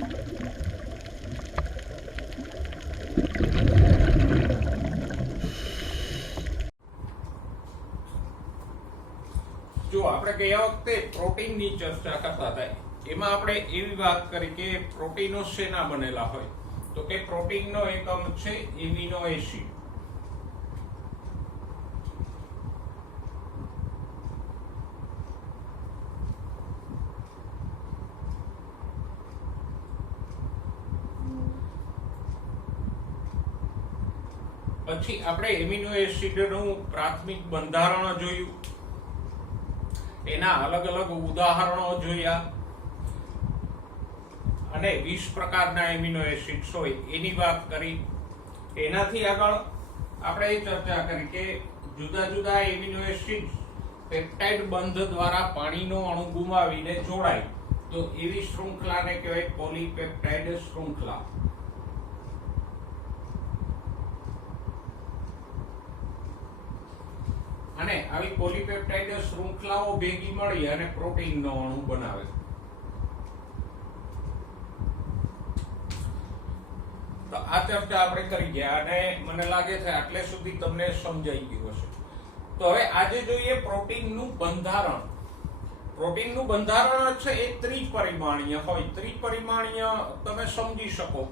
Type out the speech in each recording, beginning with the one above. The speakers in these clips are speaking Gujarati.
જો આપણે ગયા વખતે પ્રોટીનની ચર્ચા કરતા હતા એમાં આપણે એવી વાત કરી કે પ્રોટીનો શેના બનેલા હોય, તો કે પ્રોટીનનો એકમ છે એમિનો એસિડ. પછી આપણે એમિનો એસિડનું પ્રાથમિક બંધારણ જોયું, એના અલગ અલગ ઉદાહરણો જોયા અને 20 પ્રકારના એમિનો એસિડ્સ હોય એની વાત કરી. એનાથી આગળ આપણે એ ચર્ચા કરી કે જુદા જુદા એમિનો એસિડ્સ પેપ્ટાઇડ બંધ દ્વારા પાણીનો અણુ ગુમાવીને જોડાય તો એવી શૃંખલાને કહેવાય પોલીપેપ્ટાઇડ શૃંખલા. અને આવી પોલીપેપ્ટાઇડ શૃંખલાઓ ભેગી મળી અને પ્રોટીનનો અણુ બનાવે. તો આ ચર્ચા આપણે કરી ગયા અને મને લાગે છે આટલે સુધી તમને સમજાઈ ગયું હશે. તો હવે આજે જોઈએ પ્રોટીનનું બંધારણ. પ્રોટીનનું બંધારણ છે એ ત્રિપરિમાણીય હોય. ત્રિપરિમાણીય તમે સમજી શકો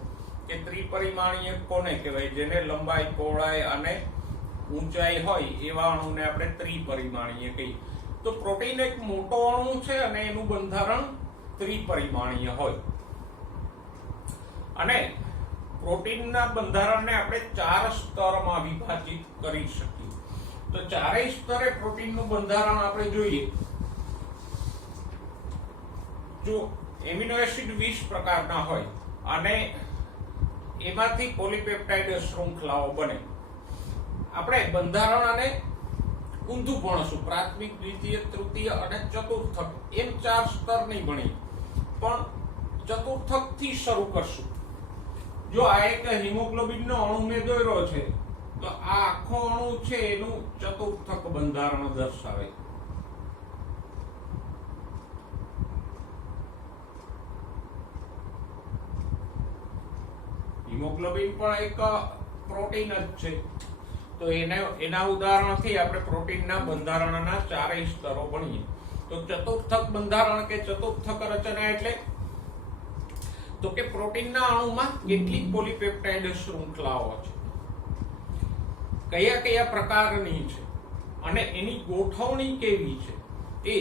કે ત્રિપરિમાણીય કોને કહેવાય? જેને લંબાઈ, પહોળાઈ અને ઊંચાઈ હોય એવા અણુને આપણે ત્રિપરિમાણીય કહીએ. તો પ્રોટીન એક મોટો અણુ છે અને એનું બંધારણ ત્રિપરિમાણીય હોય. અને પ્રોટીનના બંધારણને આપણે 4 સ્તરમાં વિભાજિત કરી શકીએ. તો ચારેય સ્તરે પ્રોટીનનું બંધારણ આપણે જોઈએ. જો એમિનો એસિડ 20 પ્રકારના હોય અને એમાંથી પોલીપેપ્ટાઇડ શૃંખલાઓ બને. આપણે બંધારણ અને ઊંધું ભણશું, પ્રાથમિક, દ્વિતીય, તૃતીય અને ચતુર્થક એમ 4 સ્તર નહીં ભણીએ, પણ ચતુર્થક થી શરૂ કરશું. જો આ એક હિમોગ્લોબિનનો અણુ મેં દોર્યો છે તો આ આખો અણુ છે એનું ચતુર્થક બંધારણ દર્શાવે. હિમોગ્લોબિન પણ એક પ્રોટીન જ છે. તો એના ઉદાહરણથી આપણે પ્રોટીનના બંધારણના 4 સ્તરો ભણીએ. તો ચતુર્થક બંધારણ કે ચતુર્થક રચના એટલે તો કે પ્રોટીનના અણુમાં કેટલી પોલીપેપ્ટાઇડ શૃંખલાઓ છે, કયા કયા પ્રકારની છે અને એની ગોઠવણી કેવી છે. એ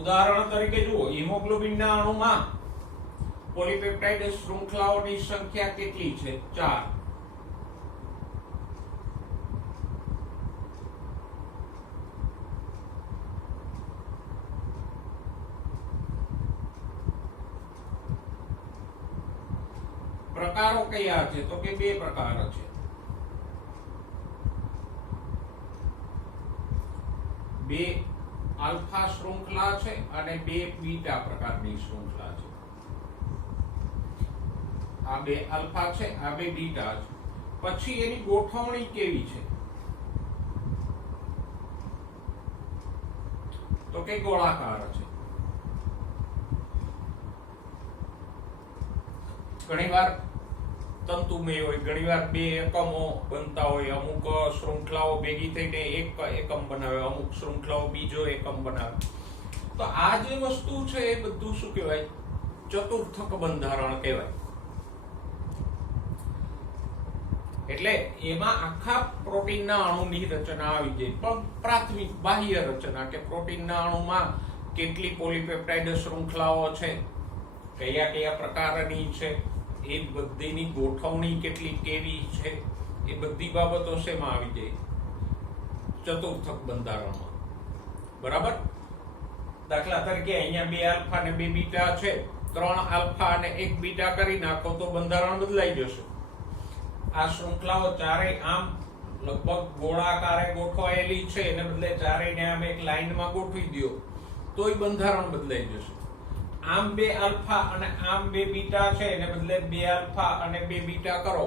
ઉદાહરણ તરીકે જુઓ, હિમોગ્લોબિનના અણુમાં પોલીપેપ્ટાઇડ શૃંખલાઓની સંખ્યા કેટલી છે? 4. પ્રકારો કયા છે? તો કે 2 પ્રકાર છે. બે આલ્ફા શૃંખલા છે અને 2 બીટા પ્રકારની શૃંખલા છે. આ 2 આલ્ફા છે, આ 2 બીટા છે. પછી એની ગોઠવણી કેવી છે? તો કે ગોળાકાર છે. ઘણીવાર તંતુમય હોય, ઘણીવાર 2 એકમો બનતા હોય. અમુક શૃંખલાઓ ભેગી થઈને એક એકમ બનાવે, અમુક શૃંખલાઓ બીજો એકમ બનાવે. તો આ જે વસ્તુ છે એ બધું શું કહેવાય? ચતુર્થક બંધારણ કહેવાય. એટલે એમાં આખા પ્રોટીનના અણુની રચના આવી જાય. પણ પ્રાથમિક બાહ્ય રચના કે પ્રોટીનના અણુમાં કેટલી પોલીપેપ્ટાઇડ શૃંખલાઓ છે, કયા કયા પ્રકારની છે, એ બધીની ગોઠવણી કેટલી કેવી છે, એ બધી બાબતો શેમાં આવી જાય? ચતુર્થક બંધારણમાં. બરાબર? દાખલા તરીકે અહીંયા 2 આલ્ફા અને 2 બીટા છે. 3 આલ્ફા અને 1 બીટા કરી નાખો તો બંધારણ બદલાઈ જશે. આ શૃંખલાઓ ચારેય આમ લગભગ ગોળાકારે ગોઠવાયેલી છે, એને બદલે ચારેયને આમ એક લાઈનમાં ગોઠવી દો તોય બંધારણ બદલાઈ જશે. આમ 2 આલ્ફા અને આમ 2 બીટા છે, એને બદલે 2 આલ્ફા અને 2 બીટા કરો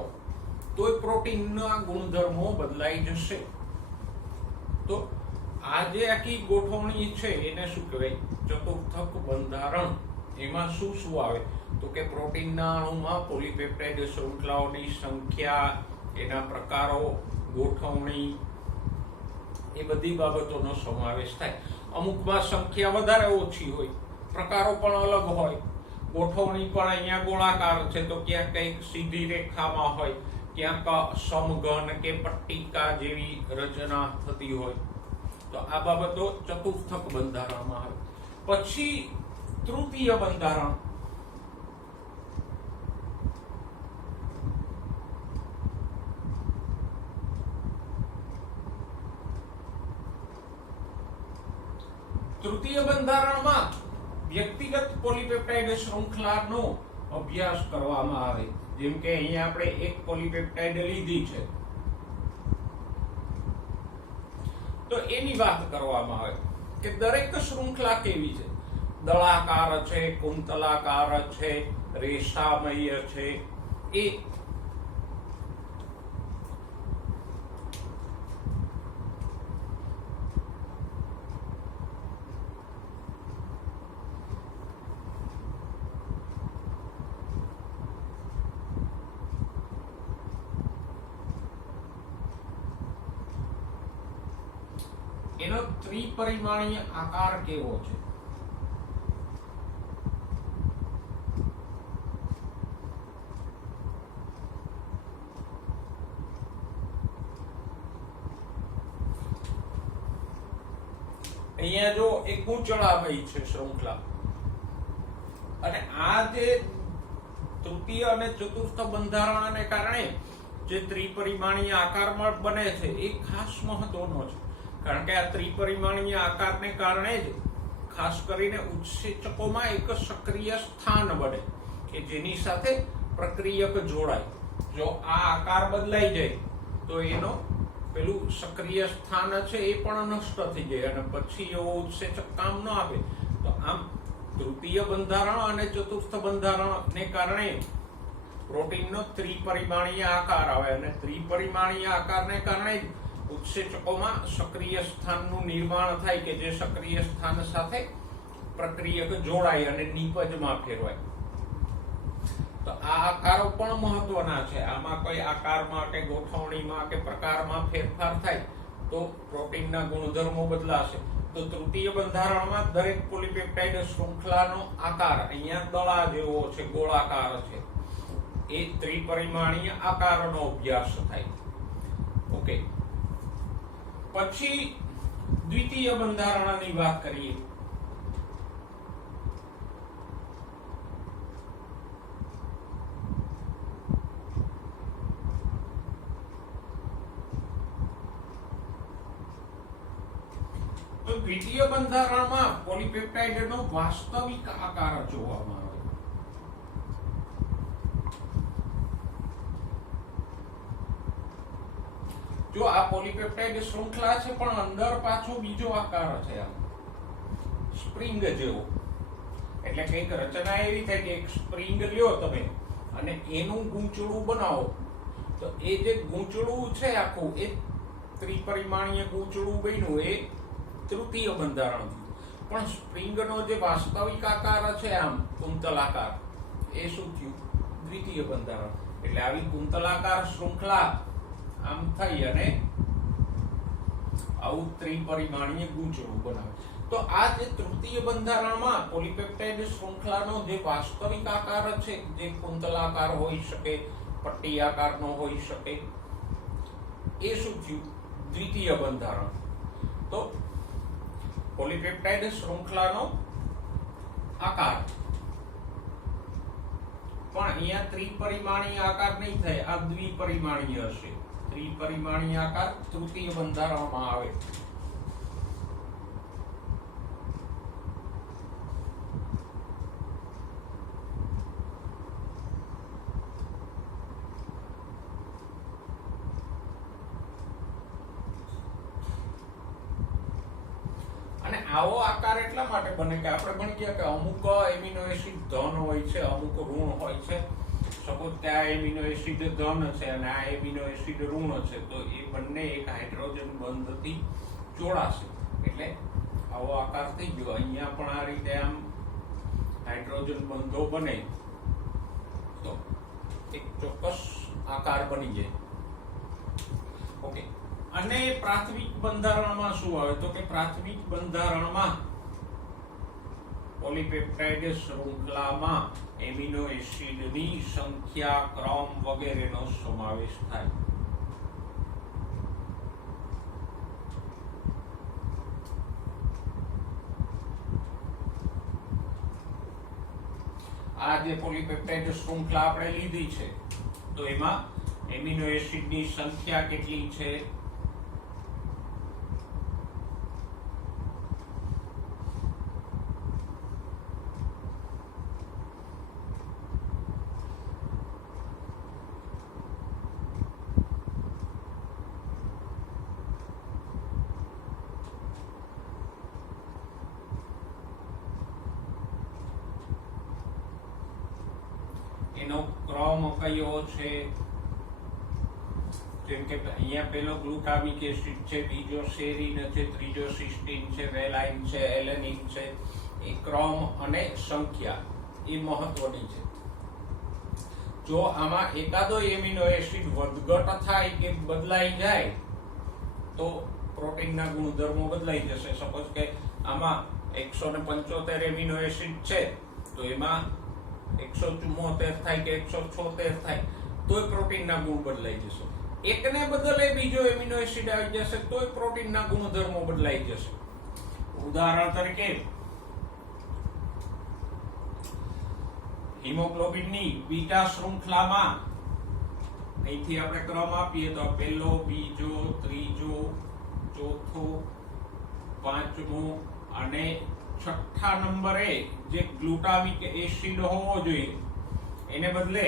તોય પ્રોટીનના ગુણધર્મો બદલાઈ જશે. તો આ જે આખી ગોઠવણી છે એને શું કહેવાય? ચતુર્થક બંધારણ એમાં શું શું આવે તો કે પ્રોટીનના અણુમાં પોલીપેપ્ટાઇડ શૃંખલાઓની સંખ્યા, એના પ્રકારો, ગોઠવણી, એ બધી બાબતોનો સમાવેશ થાય. અમુકમાં સંખ્યા વધારે ઓછી હોય, પ્રકારો પણ અલગ હોય, ગોઠવણી પણ અહીંયા ગોળાકાર છે તો ક્યાંક કંઈક સીધી રેખામાં હોય, ક્યાંક સમઘન કે પટ્ટિકા જેવી રચના થતી હોય. તો આ બાબતો ચતુર્થક બંધારણમાં આવે. પછી તૃતીય બંધારણ. તૃતીય બંધારણમાં વ્યક્તિગત પોલીપેપ્ટાઇડ શૃંખલાનો અભ્યાસ કરવામાં આવે. જેમ કે અહીંયા આપણે એક પોલીપેપ્ટાઇડ લીધી છે તો એની વાત કરવામાં આવે કે દરેક શૃંખલા કેવી છે, દળાકાર છે, કુંતલાકાર છે, રેસામય છે. એ એનો ત્રિપરિમાણીય આકાર કેવો છે? અહીંયા જો એક ગૂંચળામય છે શૃંખલા, અને આ જે તૃતીય અને ચતુર્થ બંધારણને કારણે જે ત્રિપરિમાણીય આકારમાં બને છે એ ખાસ મહત્વનો છે. કારણ કે આ ત્રિપરિમાણીય આકારને કારણે જ ખાસ કરીને ઉત્સેચકોમાં એક સક્રિય સ્થાન બને કે જેની સાથે પ્રક્રિયક જોડાય. જો આ આકાર બદલાઈ જાય તો એનો પેલું સક્રિય સ્થાન છે એ પણ નષ્ટ થઈ જાય અને પછી એવો ઉત્સેચક કામ ન આપે. તો આમ તૃતીય બંધારણ અને ચતુર્થ બંધારણને કારણે પ્રોટીનનો ત્રિપરિમાણીય આકાર આવે અને ત્રિપરિમાણીય આકારને કારણે જ ઉત્સેચકોમાં સક્રિય સ્થાનનું નિર્માણ થાય કે જે સક્રિય સ્થાન સાથે પ્રક્રિયક જોડાય અને નિપજમાં ફેરવાય. તો આ આકારો પણ મહત્વના છે. આમાં કોઈ આકારમાં કે ગોઠવણીમાં કે પ્રકારમાં ફેરફાર થાય તો પ્રોટીનના ગુણધર્મો બદલાશે. તો તૃતીય બંધારણમાં દરેક પોલીપેપ્ટાઇડ શૃંખલાનો આકાર અહીંયા દડા જેવો છે, ગોળાકાર છે. એ ત્રિપરિમાણીય આકારનો અભ્યાસ થાય. ઓકે, પછી દ્વિતીય બંધારણની વાત કરીએ. તો દ્વિતીય બંધારણમાં પોલીપેપ્ટાઇડનો વાસ્તવિક આકાર જોવામાં આવે. જો આ પોલીપેપ્ટાઇડ શૃંખલા છે પણ અંદર પાછો બીજો આકાર છે, આમ સ્પ્રિંગ જેવો. એટલે કંઈક રચના એવી થાય કે એક સ્પ્રિંગ લ્યો તમે અને એનું ગૂંચળું બનાવો તો એ જે ગૂંચળું છે આખું એ ત્રિપરિમાણીય ગૂંચળું બન્યું, એ તૃતીય બંધારણ થયું. પણ સ્પ્રિંગનો જે વાસ્તવિક આકાર છે આમ કુંતલાકાર, એ શું થયું? દ્વિતીય બંધારણ. એટલે આવી કુંતલાકાર શૃંખલા આમ થઈ અને આવું ત્રિપરિમાણીય ગૂંચળું બનાવે. તો આ જે તૃતીય બંધારણમાં પોલીપેપ્ટાઇડ શૃંખલાનો જે વાસ્તવિક આકાર છે, જે કુંતલાકાર હોઈ શકે, પટ્ટી આકારનો હોઈ શકે, એ શું થયું? દ્વિતીય બંધારણ. તો પોલીપેપ્ટાઇડ શૃંખલાનો આકાર પણ અહીંયા ત્રિપરિમાણીય આકાર નહીં થાય, આ દ્વિપરિમાણીય હશે. ત્રિપરિમાણીય આકાર તૃતીય બંધારણમાં આવે. અને આવો આકાર એટલા માટે બને કે આપણે ભણી ગયા કે અમુક એમિનો એસિડ ધન હોય છે, અમુક ઋણ હોય છે. સપોઝ કે આ એમિનો એસિડ ધન છે અને આ એમિનો એસિડ ઋણ છે, તો એ બંને એક હાઇડ્રોજન બંધથી જોડાશે એટલે આવો આકાર થઈ ગયો. અહીંયા પણ આ રીતે આમ હાઇડ્રોજન બંધો બને તો એક ચોક્કસ આકાર બની જાય. ઓકે, અને પ્રાથમિક બંધારણમાં શું આવે તો કે પ્રાથમિક બંધારણમાં પોલીપેપ્ટાઇડ શૃંખલામાં એમિનો એસિડની સંખ્યા, ક્રમ વગેરેનો સમાવેશ થાય. આ જે પોલીપેપ્ટાઇડ શૃંખલા આપણે લીધી છે તો એમાં એમિનો એસિડની સંખ્યા કેટલી છે, એનો ક્રમ કયો છે, જેમ કે અહીંયા પેલો ગ્લુટામિક એસિડ છે, બીજો સેરીન છે, ત્રીજો સિસ્ટીન છે, વેલાઇન છે, એલેનિન છે. એ ક્રમ અને સંખ્યા એ મહત્વની છે. જો આમાં એકાદો એમિનો એસિડ વધઘટ થાય કે બદલાઈ જાય તો પ્રોટીનના ગુણધર્મો બદલાઈ જશે. સપોઝ કે આમાં 175 એમિનો એસિડ છે તો એમાં 174 થાય કે 176 થાય તોય પ્રોટીનના ગુણ બદલાઈ જશે. એકને બદલે બીજો એમિનો એસિડ આવી જશે તોય પ્રોટીનના ગુણધર્મો બદલાઈ જશે. ઉદાહરણ તરીકે હિમોગ્લોબિનની બીટા શૃંખલામાં અહીંથી આપણે ક્રમ આપીએ તો પહેલો, બીજો, ત્રીજો, ચોથો, પાંચમો અને છઠ્ઠા નંબરે જે ગ્લુટામિક એસિડ હોવો જોઈએ એને બદલે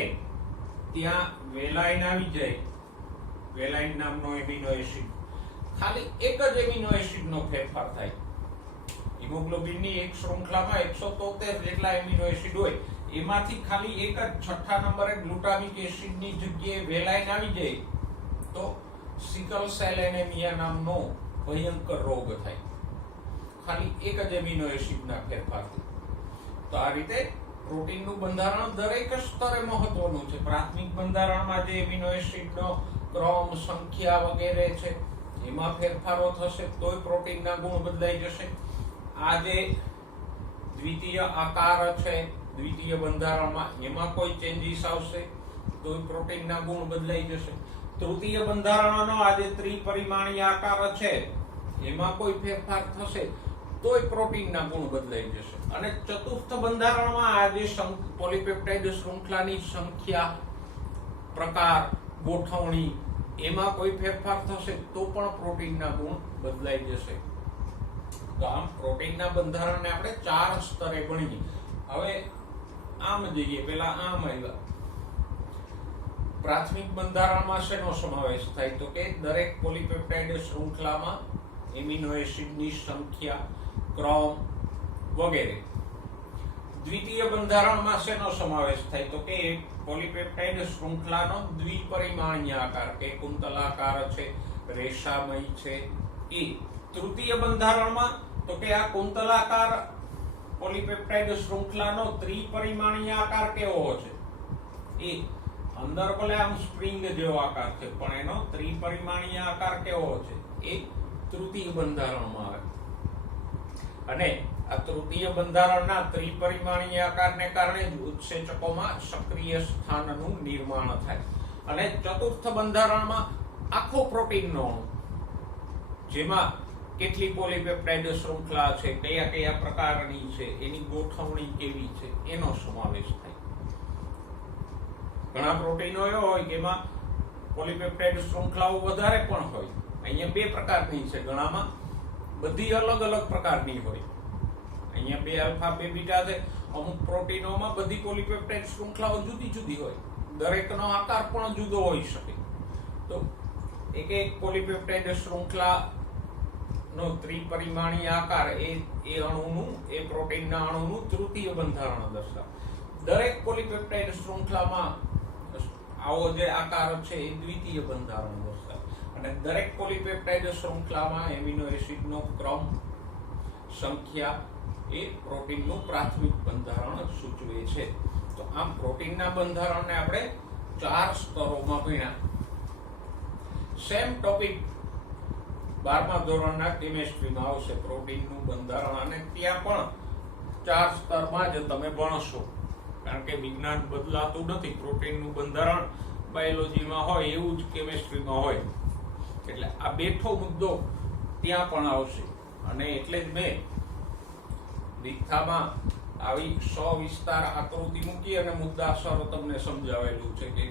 ત્યાં વેલાઇન આવી જાય. વેલાઇન નામનો એમિનો એસિડ, ખાલી એક જ એમિનો એસિડનો ફેરફાર થાય. હિમોગ્લોબિનની એક શૃંખલામાં 173 જેટલા એમિનો એસિડ હોય, એમાંથી ખાલી એક જ છઠ્ઠા નંબરે ગ્લુટામિક એસિડની જગ્યાએ વેલાઇન આવી જાય તો સિકલ સેલ એનેમિયા નામનો ભયંકર રોગ થાય. ખાલી એક જ એમિનો એસિડના ફેરફારથી. તો આ રીતે પ્રોટીનનું બંધારણ દરેક સ્તરે મહત્વનું છે. પ્રાથમિક બંધારણમાં જે એમિનો એસિડનો ક્રમ, સંખ્યા વગેરે છે એમાં ફેરફારો થશે તોય પ્રોટીનના ગુણ બદલાઈ જશે. આ જે દ્વિતીય આકાર છે દ્વિતીય બંધારણમાં એમાં કોઈ ચેન્જીસ આવશે તોય પ્રોટીનના ગુણ બદલાઈ જશે. તૃતીય બંધારણનો આ જે ત્રિપરિમાણીય આકાર છે એમાં કોઈ ફેરફાર થશે તોય પ્રોટીનના ગુણ બદલાઈ જશે. અને ચતુર્થ બંધારણમાં આ જે પોલીપેપ્ટાઇડ શૃંખલાની સંખ્યા, પ્રકાર, ગોઠવણી એમાં કોઈ ફેરફાર થશે તો પણ પ્રોટીનના ગુણ બદલાઈ જશે. તો આમ પ્રોટીનના બંધારણને આપણે 4 સ્તરે ગણીએ. હવે આમ જઈએ, પેલા આમ આવ્યા. પ્રાથમિક બંધારણમાં શેનો સમાવેશ થાય તો કે દરેક પોલીપેપ્ટાઇડ શૃંખલામાં એમિનો એસિડની સંખ્યા, ક્રમ વગેરે. દ્વિતીય બંધારણમાં શેનો સમાવેશ થાય તો કે પોલીપેપ્ટાઇડ શૃંખલાનો દ્વિપરિમાણીય આકાર કે કુંતલાકાર છે, રેશામય છે. એ તૃતીય બંધારણમાં તો કે આ કુંતલાકાર પોલીપેપ્ટાઇડ શૃંખલાનો ત્રિપરિમાણીય આકાર કેવો છે? એ અંદર ભલે આમ સ્પ્રિંગ જેવો આકાર છે પણ એનો ત્રિપરિમાણીય આકાર કેવો છે? એ તૃતીય બંધારણમાં આવે. અને આ તૃતીય બંધારણના ત્રિપરિમાણીય આકારને કારણે જ ઉત્સેચકોમાં સક્રિય સ્થાનનું નિર્માણ થાય. અને ચતુર્થ બંધારણમાં આખો પ્રોટીનનો અણુ, જેમાં કેટલી પોલીપેપ્ટાઇડ શૃંખલા છે, કયા કયા પ્રકારની છે, એની ગોઠવણી કેવી છે એનો સમાવેશ થાય. ઘણા પ્રોટીનો એવા હોય કે એમાં પોલીપેપ્ટાઇડ શૃંખલાઓ વધારે પણ હોય. અહીંયા 2 પ્રકારની છે, ઘણામાં બધી અલગ અલગ પ્રકારની હોય. અહીંયા 2 આલ્ફા 2 બીટા છે. અમુક પ્રોટીનોમાં બધી પોલીપેપ્ટાઇડ શૃંખલાઓ જુદી જુદી હોય, દરેકનો આકાર પણ જુદો હોઈ શકે. તો એક પોલીપેપ્ટાઇડ શૃંખલા નો ત્રિપરિમાણીય આકાર એ અણુનું, એ પ્રોટીનના અણુનું તૃતીય બંધારણ દર્શાવે. દરેક પોલીપેપ્ટાઇડ શૃંખલામાં આવો જે આકાર છે એ દ્વિતીય બંધારણ દર્શાવે. અને દરેક પોલીપેપ્ટાઇડ શૃંખલામાં એમિનો એસિડનો ક્રમ, સંખ્યા એ પ્રોટીનનું પ્રાથમિક બંધારણ સૂચવે છે. તો આમ પ્રોટીનના બંધારણને આપણે 4 સ્તરોમાં ભણ્યા. સેમ ટોપિક 12મા ધોરણના કેમેસ્ટ્રીમાં આવશે, પ્રોટીનનું બંધારણ, અને ત્યાં પણ 4 સ્તરમાં જ તમે ભણશો, કારણ કે વિજ્ઞાન બદલાતું નથી. પ્રોટીનનું બંધારણ બાયોલોજીમાં હોય એવું જ કેમેસ્ટ્રીમાં હોય, એટલે આ બેઠો મુદ્દો ત્યાં પણ આવશે. અને એટલે જ મેં દીક્ષામાં આવી સવિસ્તાર આકૃતિ મૂકી અને મુદ્દાસર તમને સમજાવેલું છે કે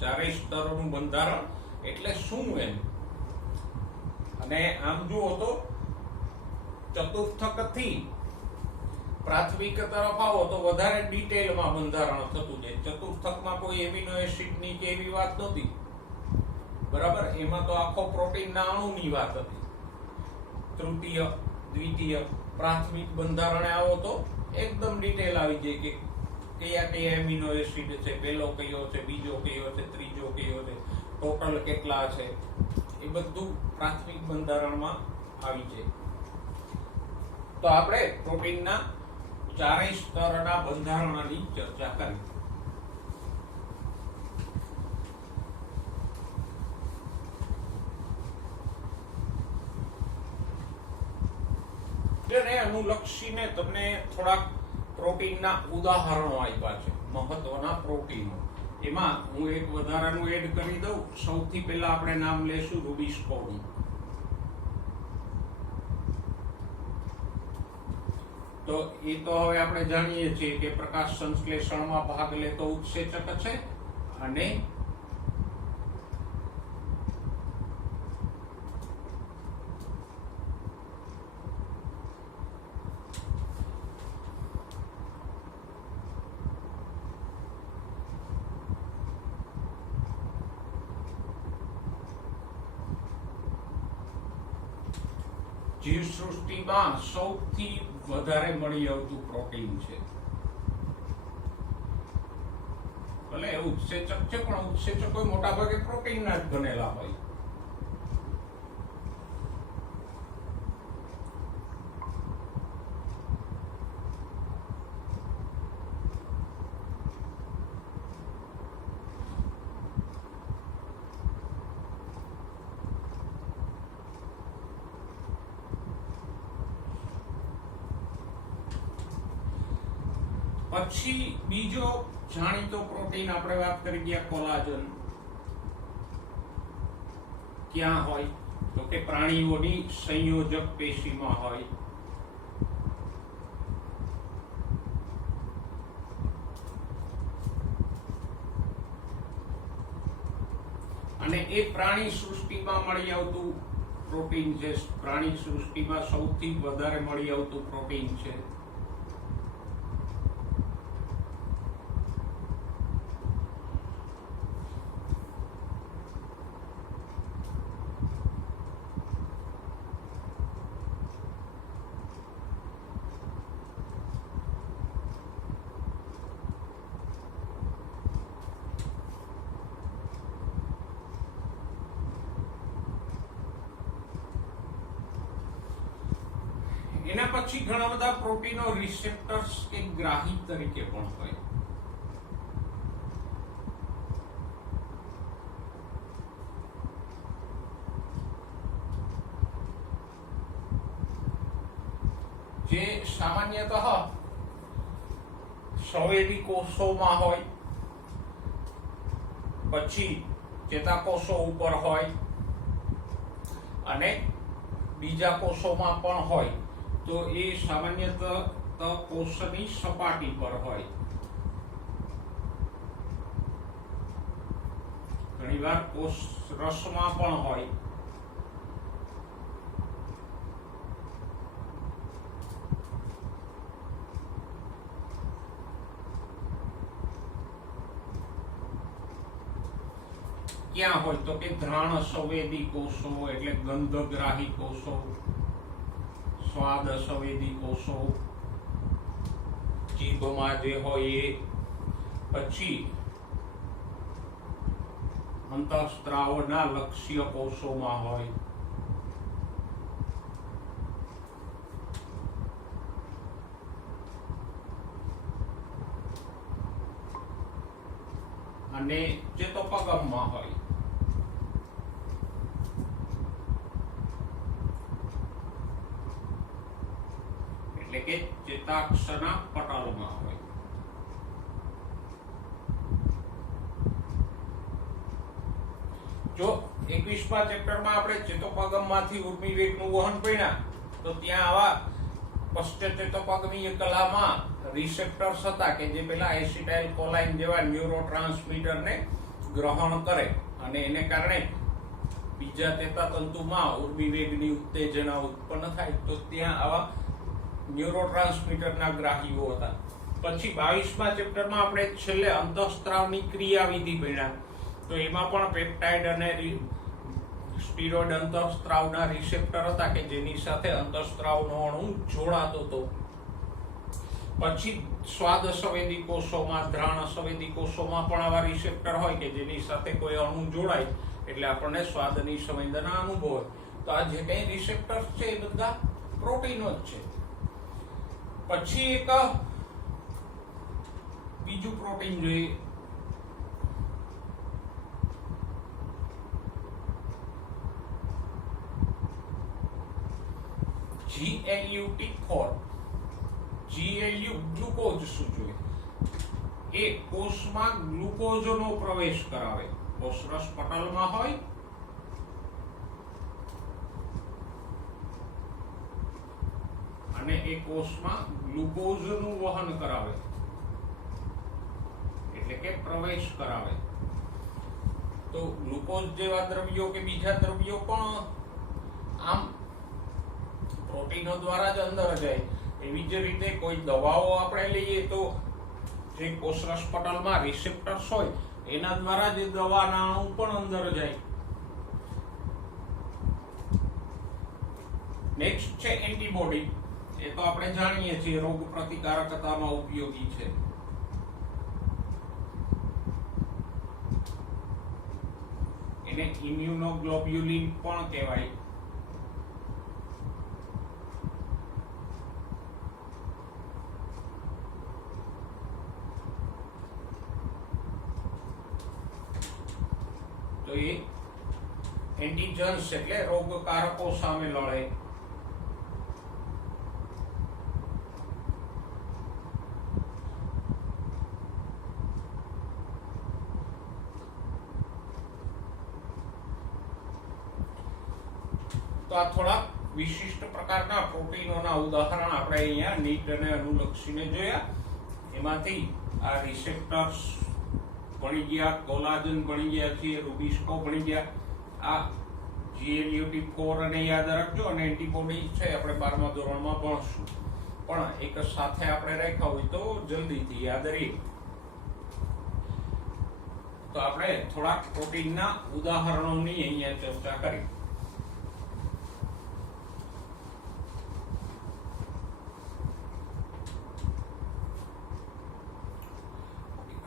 4 સ્તરોનું બંધારણ એટલે શું એમ. અને આમ જુઓ તો ચતુર્થકથી પ્રાથમિક તરફ આવો તો વધારે ડિટેલમાં બંધારણ થતું જાય. ચતુર્થકમાં કોઈ એમિનો એસિડની કે એવી વાત નહોતી, બરાબર. એમાં તો આખો પ્રોટીનના અણુની વાત હતી. તૃતીય, દ્વિતીય, પ્રાથમિક બંધારણે આવો તો એકદમ ડિટેલ આવી જાય કે કયા કયા એમિનો એસિડ છે, પહેલો કયો છે, બીજો કયો છે, ત્રીજો કયો છે, ટોટલ કેટલા છે, એ બધું પ્રાથમિક બંધારણમાં આવી જાય. તો આપણે પ્રોટીનના 4 સ્તરના બંધારણની ચર્ચા કરી. તેને અનુલક્ષીને તમને થોડાક પ્રોટીનના ઉદાહરણો આપ્યા છે, મહત્વના પ્રોટીનો. એમાં હું એક વધારાનું એડ કરી દઉં. સૌથી પહેલા આપણે નામ લેશું રૂબિસ્કોનું. તો એ તો હવે આપણે જાણીએ છીએ કે પ્રકાશ સંશ્લેષણમાં ભાગ લેતો ઉત્સેચક છે, અને જીવસૃષ્ટિમાં સૌથી વધારે મળી આવતું પ્રોટીન છે. ભલે ઉત્સેચક છે, પણ ઉત્સેચકો મોટા ભાગે પ્રોટીનના જ બનેલા હોય. પછી બીજો જાણીતો પ્રોટીન આપણે વાત કરી ગયા, કોલાજન. ક્યાં હોય તો કે પ્રાણીઓની સંયોજક પેશીમાં હોય. અને એ પ્રાણી સૃષ્ટિમાં મળી આવતું પ્રોટીન છે. પ્રાણી સૃષ્ટિમાં સૌથી વધારે મળી આવતું પ્રોટીન છે. એના પછી ઘણા બધા પ્રોટીનો રિસેપ્ટર્સ કે ગ્રાહી તરીકે પણ હોય. જે સામાન્યતઃ સંવેદી કોષોમાં હોય, પછી ચેતાકોષો ઉપર હોય, અને બીજા કોષોમાં પણ હોય. તો એ સામાન્યતઃ કોષની સપાટી પર હોય. ઘણીવાર કોષ રસમાં પણ હોય. ક્યાં હોય તો કે ઘ્રાણ સંવેદી કોષો એટલે ગંધગ્રાહી કોષો, સ્વાદ સંવેદી કોષો, જીભમાં જે હોય એ, પછી અંતઃસ્ત્રાવના લક્ષ્ય કોષોમાં હોય. અને ચેતોપગમમાં હોય. એટલે કે ચેતાક્ષના પટલમાં હોય. જો 21મા ચેપ્ટરમાં આપણે ચેતોપગમમાંથી ઉર્મિવેગનું વહન ભણ્યા તો ત્યાં આવા પશ્ચચેતોપગમીય કલામાં રિસેપ્ટર્સ હતા કે જે પેલા એસિટાઇલ કોલાઇન જેવા ન્યુરોટ્રાન્સમીટરને ગ્રહણ કરે અને એને કારણે બીજા ચેતાતંતુમાં ઉર્મિવેગની ઉત્તેજના ઉત્પન્ન થાય. તો ત્યાં આવા ન્યુરોટ્રાન્સમીટરના ગ્રાહીઓ હતા. પછી 22મા ચેપ્ટરમાં આપણે છેલ્લે અંતઃસ્ત્રાવની ક્રિયાવિધિ ભણ્યા તો એમાં પણ પેપ્ટાઇડ અને સ્ટીરોઇડ અંતઃસ્ત્રાવના રિસેપ્ટર હતા કે જેની સાથે અંતઃસ્ત્રાવનો અણુ જોડાતો હતો. પછી સ્વાદ સંવેદી કોષોમાં, ઘ્રાણ સંવેદી કોષોમાં પણ આવા રિસેપ્ટર હોય કે જેની સાથે કોઈ અણુ જોડાય એટલે આપણને સ્વાદની સંવેદના અનુભવાય. તો આ જે કંઈ રિસેપ્ટર્સ છે એ બધા પ્રોટીનો જ છે. પછી એક બીજું પ્રોટીન જોઈએ, GLUT4. GLU ગ્લુકોઝ સૂચવે. એ કોષમાં ગ્લુકોઝનો પ્રવેશ કરાવે. કોષરસ પટલમાં હોય અને એ કોષમાં ગ્લુકોઝનું વહન કરાવે એટલે કે પ્રવેશ કરાવે. તો ગ્લુકોઝ જેવા દ્રવ્યો કે બીજા દ્રવ્યો પણ આમ પ્રોટીનો દ્વારા જ અંદર જાય. એવી જ રીતે કોઈ દવાઓ આપણે લઈએ તો જે કોષરસ પટલમાં રિસેપ્ટર્સ હોય એના દ્વારા જ દવાના અણુ પણ અંદર જાય. નેક્સ્ટ છે એન્ટીબોડી. એ તો આપણે જાણીએ છીએ રોગ પ્રતિકારકતામાં ઉપયોગી છે. એને ઇમ્યુનોગ્લોબ્યુલિન પણ કહેવાય. તો એ એન્ટીજન્સ એટલે રોગકારકો સામે લડે. તો આ થોડા વિશિષ્ટ પ્રકારના પ્રોટીનોના ઉદાહરણ આપણે અહીંયા નીટ અને અનુલક્ષીને જોયા. એમાંથી આ રિસેપ્ટર્સ ભણી ગયા, કોલાજન ભણી ગયા છીએ, રૂબિસ્કો ભણી ગયા. આ GLUT4 અને યાદ રાખજો અને એન્ટીબોડી છે આપણે 12મા ધોરણમાં ભણશું. પણ એક સાથે આપણે રાખ્યા હોય તો જલ્દીથી યાદ રહે. તો આપણે થોડાક પ્રોટીનના ઉદાહરણોની અહીંયા ચર્ચા કરી.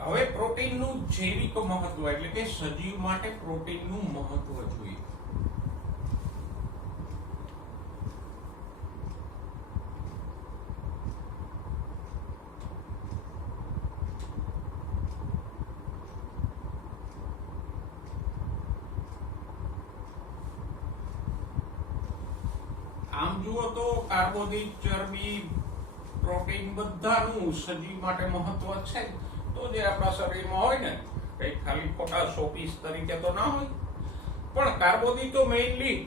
હવે પ્રોટીનનું જૈવિક મહત્વ એટલે કે સજીવ માટે પ્રોટીનનું મહત્વ જોઈએ. આમ જુઓ તો કાર્બોદિત, ચરબી, પ્રોટીન બધાનું સજીવ માટે મહત્વ છે. તો જે આપણા શરીરમાં હોય ને કઈ ખાલી ખોટા શોપીસ તરીકે તો ના હોય. પણ કાર્બોદિતો મેઇનલી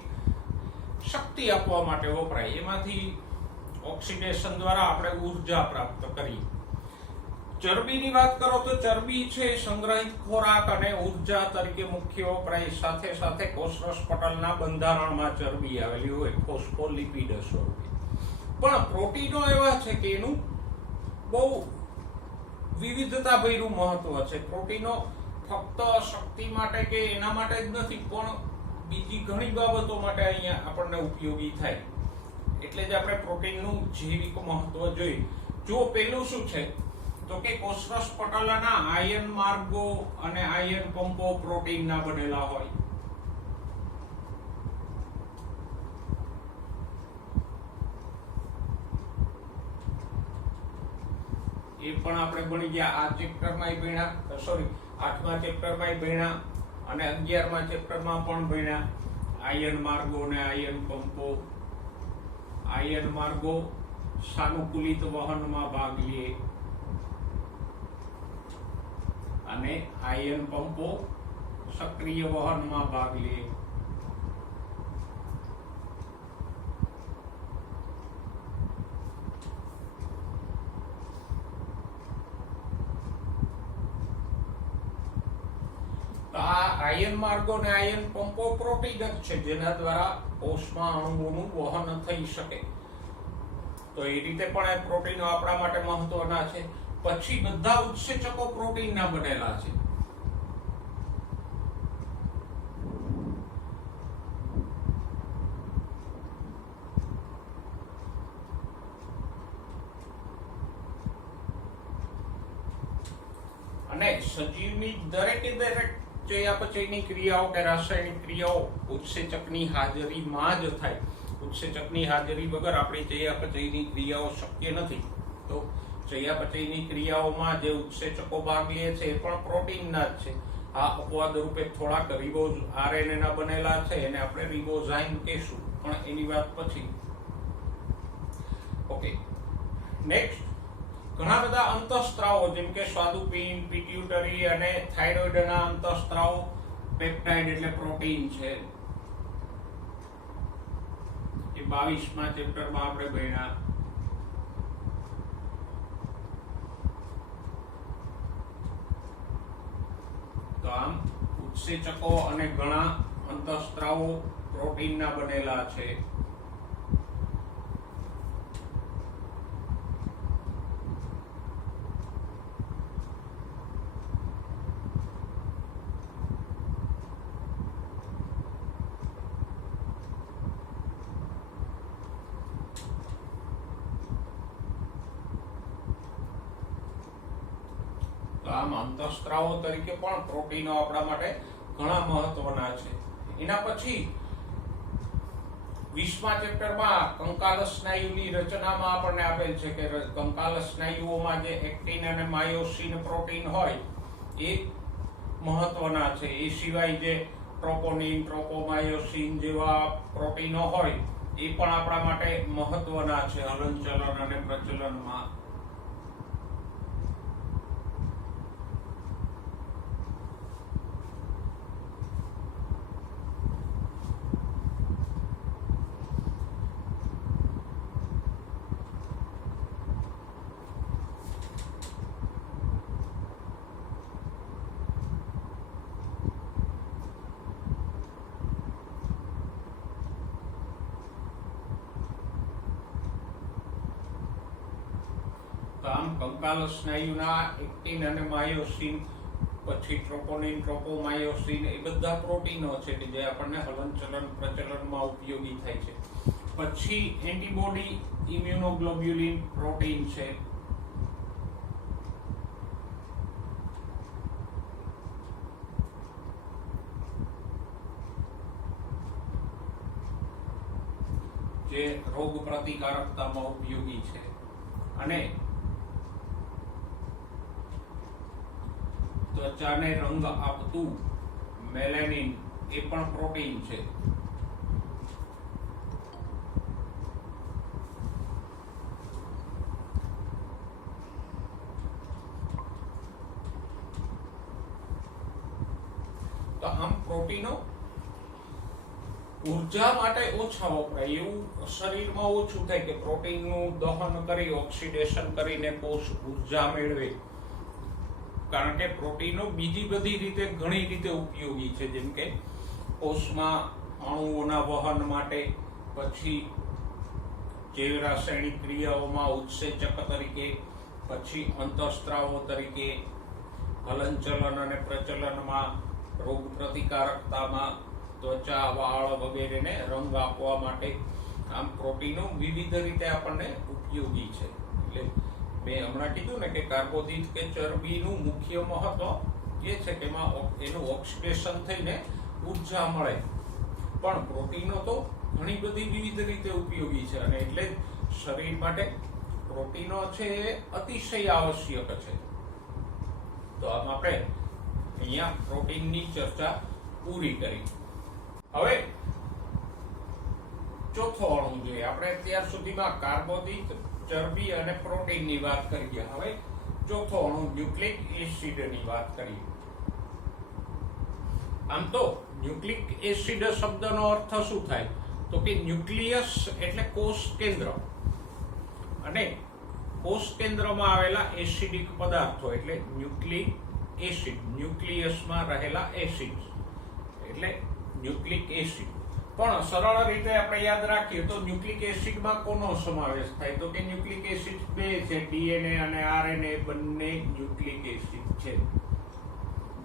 શક્તિ આપવા માટે વપરાય. એમાંથી ઓક્સિડેશન દ્વારા આપણે ઉર્જા પ્રાપ્ત કરીએ. ચરબીની વાત કરો તો ચરબી છે સંગ્રહિત ખોરાક અને ઉર્જા તરીકે મુખ્ય વપરાય. સાથે સાથે કોષરસ પટલના બંધારણમાં ચરબી આવેલી હોય ફોસ્ફોલિપિડ સ્વરૂપે. પણ પ્રોટીનો એવા છે કે એનું બહુ વિવિધતાભર્યું મહત્વ છે. પ્રોટીનો ફક્ત શક્તિ માટે કે એના માટે જ નથી પણ બીજી ઘણી બાબતો માટે અહીંયા આપણને ઉપયોગી થાય. એટલે જ આપણે પ્રોટીનનું જૈવિક મહત્વ જોઈએ. જો પેલું શું છે તો કે કોષરસ પટલના આયન માર્ગો અને આયન પંપો પ્રોટીનના બનેલા હોય. એ પણ આપણે ભણી ગયા. આ ચેપ્ટરમાં ભણ્યા, સોરી 8મા ચેપ્ટરમાં ભણ્યા અને 11મા ચેપ્ટરમાં પણ ભણ્યા. આયન માર્ગો ને આયન પંપો. આયન માર્ગો સાનુકૂલિત વહનમાં ભાગ લે અને આયન પંપો સક્રિય વહનમાં ભાગ લે. આ આયન માર્ગો અને આયન પંપો પ્રોટીન જ છે જેના દ્વારા કોષમાં અણુઓનું વહન થઈ શકે. તો એ રીતે પણ આ પ્રોટીનો આપણા માટે મહત્વના છે. પછી બધા ઉત્સેચકો પ્રોટીનના બનેલા છે. અને સજીવની દરેકે દરેક ચયાપચયની ક્રિયાઓ કે રાસાયણિક ક્રિયાઓ ઉત્સેચકની હાજરીમાં જ થાય. ઉત્સેચકની હાજરી વગર આપણી ચયાપચયની ક્રિયાઓ શક્ય નથી. તો ચયાપચયની ક્રિયાઓમાં જે ઉત્સેચકો ભાગ લે છે એ પણ પ્રોટીનના જ છે. આ અપવાદ રૂપે થોડાક રિબોઝ આરએનએ ના બનેલા છે, એને આપણે રિબોઝાઇમ કહીશું, પણ એની વાત પછી. ઓકે, નેક્સ્ટ ઘણા બધા અંતઃસ્ત્રાવો જેમ કે સ્વાદુપિંડ, પિટ્યુટરી અને થાઇરોઇડના અંતઃસ્ત્રાવો પેપ્ટાઇડ એટલે પ્રોટીન છે. એ 22મા ચેપ્ટરમાં આપણે ભણ્યા. તો આમ ઉત્સેચકો અને ઘણા અંતઃસ્ત્રાવો પ્રોટીનના બનેલા છે. આમ અંતઃસ્ત્રાવો તરીકે પણ પ્રોટીનો આપણા માટે ઘણા મહત્વના છે. એના પછી 20મા ચેપ્ટરમાં કંકાલ સ્નાયુની રચનામાં આપણને આપેલ છે કે કંકાલ સ્નાયુઓમાં જે એક્ટિન અને માયોસિન પ્રોટીન હોય એ મહત્વના છે. એ સિવાય જે ટ્રોપોનિન, ટ્રોપોમાયોસિન જેવા પ્રોટીનો હોય એ પણ આપણા માટે મહત્વના છે હલનચલન અને પ્રચલનમાં. આમ કંકાલ સ્નાયુના એક્ટિન અને માયોસિન, પછી ટ્રોપોનિન, ટ્રોપોમાયોસિન એ બધા પ્રોટીનો છે કે જે આપણને હલનચલન પ્રચલનમાં ઉપયોગી થાય છે. પછી એન્ટીબોડી ઇમ્યુનોગ્લોબ્યુલિન પ્રોટીન છે. જે રોગ પ્રતિકારકતામાં ઉપયોગી છે. અને ત્વચાને રંગ આપતું મેલેનિન એ પણ પ્રોટીન છે. તો આમ પ્રોટીનો ઉર્જા માટે ઓછા વપરાય, એવું શરીરમાં ઓછું થાય કે પ્રોટીનનું દહન કરી ઓક્સિડેશન કરીને કોષ ઉર્જા મેળવે. કારણ કે પ્રોટીનો બીજી બધી રીતે ઘણી રીતે ઉપયોગી છે, જેમ કે કોષમાં અણુઓના વહન માટે, પછી જૈવ રાસાયણિક ક્રિયાઓમાં ઉત્સેચક તરીકે, પછી અંતઃસ્ત્રાવો તરીકે, હલનચલન અને પ્રચલનમાં, રોગ પ્રતિકારકતામાં, ત્વચા, વાળ વગેરેને રંગ આપવા માટે. આમ પ્રોટીનો વિવિધ રીતે આપણને ઉપયોગી છે. એટલે મેં હમણાં કીધું ને કે કાર્બોદિત કે ચરબીનું મુખ્ય મહત્વ એ છે કે એમાં એનું ઓક્સિડેશન થઈને ઉર્જા મળે, પણ પ્રોટીનો તો ઘણી બધી વિવિધ રીતે ઉપયોગી છે. અને એટલે શરીર માટે પ્રોટીનો છે એ અતિશય આવશ્યક છે. તો આમ આપણે અહીંયા પ્રોટીનની ચર્ચા પૂરી કરી. હવે ચોથો અણુ જોઈએ. આપણે અત્યાર સુધીમાં કાર્બોદિત, ચરબી અને પ્રોટીનની વાત કરી ગયા. હવે ચોથો અણુ ન્યુક્લિક એસિડની વાત કરીએ. આમ તો ન્યુક્લિક એસિડ શબ્દનો અર્થ શું થાય? તો કે ન્યુક્લિયસ એટલે કોષ કેન્દ્ર, અને કોષ કેન્દ્રમાં આવેલા એસિડિક પદાર્થો એટલે ન્યુક્લિક એસિડ. ન્યુક્લિયસમાં રહેલા એસિડ એટલે ન્યુક્લિક એસિડ. પણ સરળ રીતે આપણે યાદ રાખીએ તો ન્યુક્લિક એસિડમાં કોનો સમાવેશ થાય? તો કે ન્યુક્લિક એસિડ બે છે, ડીએનએ અને આરએનએ બંને ન્યુક્લિક એસિડ છે.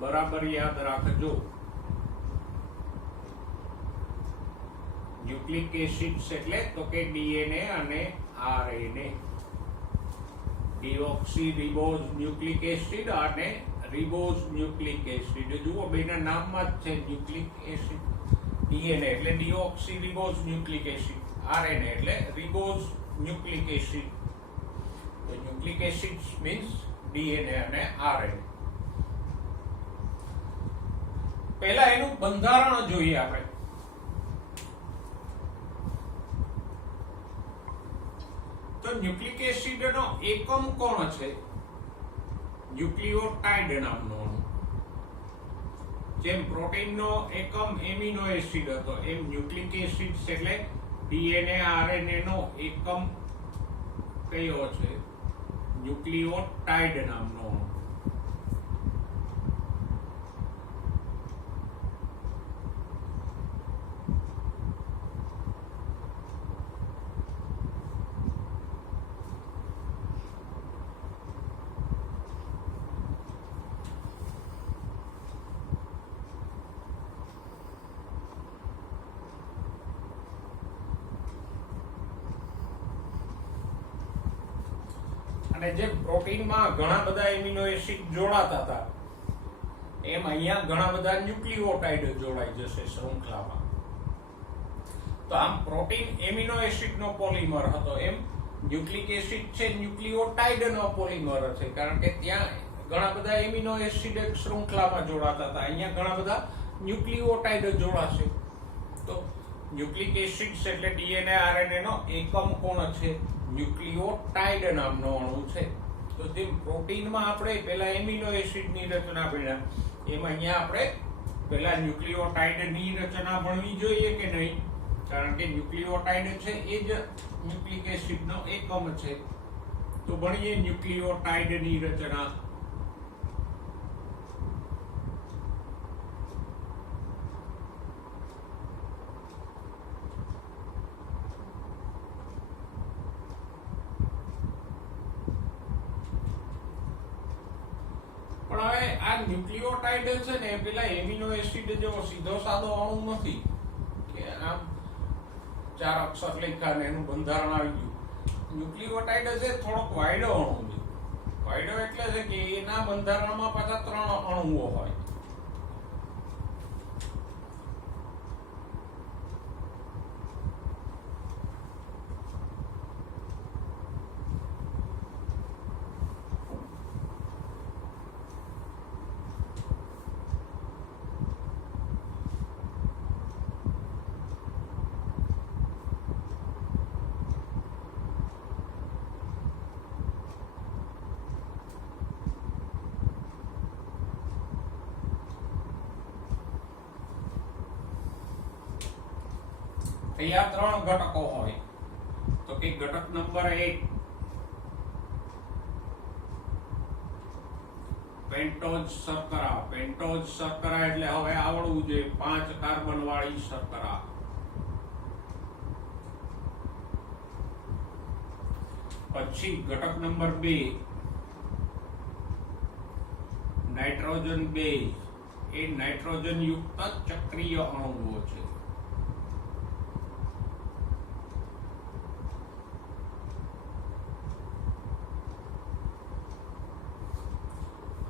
બરાબર યાદ રાખજો. ન્યુક્લિક એસિડ્સ એટલે તો કે ડીએનએ અને RNA. Deoxy ribose nucleic acid અને રિબોઝ ન્યુક્લિક એસિડ. જુઓ, બેના નામમાં જ છે ન્યુક્લિક એસિડ. ડીએનએ એટલે deoxy ribose nucleic acid, RNA એટલે રિબોઝ ન્યુક્લિક એસિડ. તો ન્યુક્લિક એસિડ્સ મીન્સ ડીએનએ અને આરએનએ. પહેલા એનું બંધારણ જોઈએ આપણે. તો ન્યુક્લિક એસિડનો એકમ કોણ છે? ન્યુક્લિયોટાઇડ નામનો અણુ. જેમ પ્રોટીનનો એકમ એમિનો એસિડ હતો, એમ ન્યુક્લિક એસિડ્સ એટલે ડીએનએ આરએનએ નો એકમ કયો છે? ન્યુક્લિયોટાઇડ નામનો અણુ. અને જેમ પ્રોટીનમાં ઘણા બધા એમિનો એસિડ જોડાતા હતા, એમ અહીંયા ઘણા બધા ન્યુક્લિયોટાઇડ જોડાઈ જશે શૃંખલામાં. તો આમ પ્રોટીન એમિનો એસિડનો પોલિમર હતો, એમ ન્યુક્લિક એસિડ છે ન્યુક્લિયોટાઇડનો પોલિમર છે. કારણ કે ત્યાં ઘણા બધા એમિનો એસિડ એક શૃંખલામાં જોડાતા હતા, અહીંયા ઘણા બધા ન્યુક્લિયોટાઇડ જોડાશે. તો ન્યુક્લિક એસિડ્સ એટલે ડીએનએ આરએનએ નો એકમ કોણ છે? ન્યુક્લિયોટાઇડ નામનો અણુ છે. તો જેમ પ્રોટીનમાં આપણે પહેલા એમિનો એસિડની રચના ભણ્યા, એમ અહીંયા આપણે પહેલા ન્યુક્લિયોટાઇડની રચના ભણવી જોઈએ કે નહીં? કારણ કે ન્યુક્લિયોટાઇડ છે એ જ ન્યુક્લિક એસિડનો એકમ છે. તો ભણીએ ન્યુક્લિયોટાઇડની રચના. પણ હવે આ ન્યુક્લિયોટાઇડ છે ને પેલા એમિનો એસિડ જેવો સીધો સાદો અણુ નથી કે આમ ચાર અક્ષર લખ્યા ને એનું બંધારણ આવી ગયું. ન્યુક્લિયોટાઇડ છે થોડોક વાયડો અણુ છે. વાયડો એટલે છે કે એના બંધારણમાં પાછા 3 અણુઓ હોય. અહીંયા 3 ઘટકો હોય. તો કે ઘટક નંબર 1 પેન્ટોઝ શર્કરા. પેન્ટોઝ શર્કરા એટલે હવે આવડવું જોઈએ 5 કાર્બન વાળી શર્કરા. પછી ઘટક નંબર 2 નાઇટ્રોજન બેઝ. એ નાઇટ્રોજન યુક્ત ચક્રીય અણુઓ છે.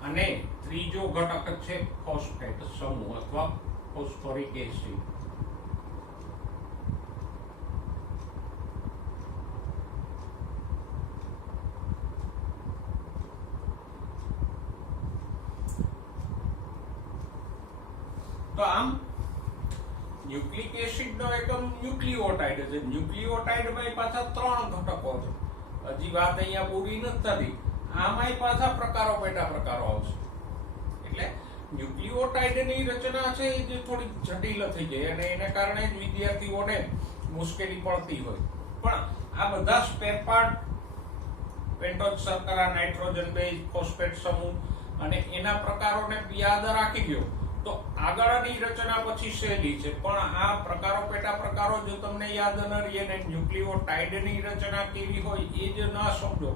અને ત્રીજો ઘટક છે ફોસ્ફેટ સમૂહ અથવા ફોસ્ફોરિક એસિડ. તો આમ ન્યુક્લિક એસિડ નો એકમ ન્યુક્લિઓટાઇડ છે. ન્યુક્લિઓટાઇડમાં પાછા 3 ઘટકો છે. હજી વાત અહીંયા પૂરી નથી થતી. આમાંય પાછા પ્રકારો પેટા પ્રકારો આવશે. એટલે ન્યુક્લિઓટાઇડની રચના છે એ જે થોડી જટિલ થઈ જાય અને એને કારણે જ વિદ્યાર્થીઓને મુશ્કેલી પડતી હોય. પણ આ બધા સ્પેર પાર્ટ પેન્ટોઝ શર્કરા, નાઇટ્રોજન બેઝ, ફોસ્ફેટ સમૂહ અને એના પ્રકારોને યાદ રાખી ગયો તો આગળની રચના પછી સહેલી છે. પણ આ પ્રકારો પેટા પ્રકારો જો તમને યાદ ન રહે ને ન્યુક્લિઓટાઇડની રચના કેવી હોય એ જ ન સમજો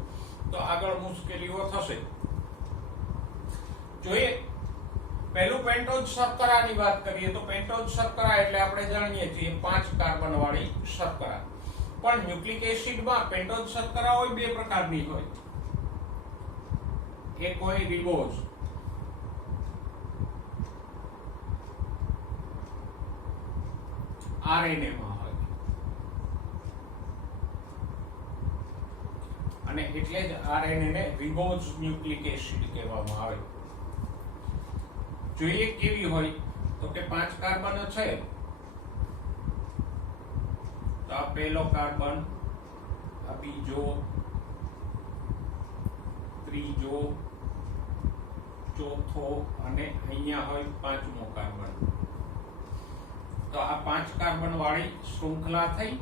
તો આગળ મુશ્કેલીઓ થશે. જોઈએ પહેલું પેન્ટોઝ શર્કરાની વાત કરીએ તો પેન્ટોઝ શર્કરા એટલે આપણે જાણીએ છીએ 5 કાર્બન વાળી શર્કરા. પણ ન્યુક્લિક એસિડમાં પેન્ટોઝ શર્કરા હોય 2 પ્રકારની હોય. એક હોય રિબોઝ RNA માં હોય અને એટલે જ RNA ને રિબોઝ ન્યુક્લિક એસિડ કહેવામાં આવે. જોઈએ કેવી હોય તો કે 5 કાર્બન છે તો આ પહેલો કાર્બન, આ બીજો, ત્રીજો, ચોથો અને અહીંયા હોય 5મો કાર્બન. તો આ 5 કાર્બન વાળી શૃંખલા થઈ.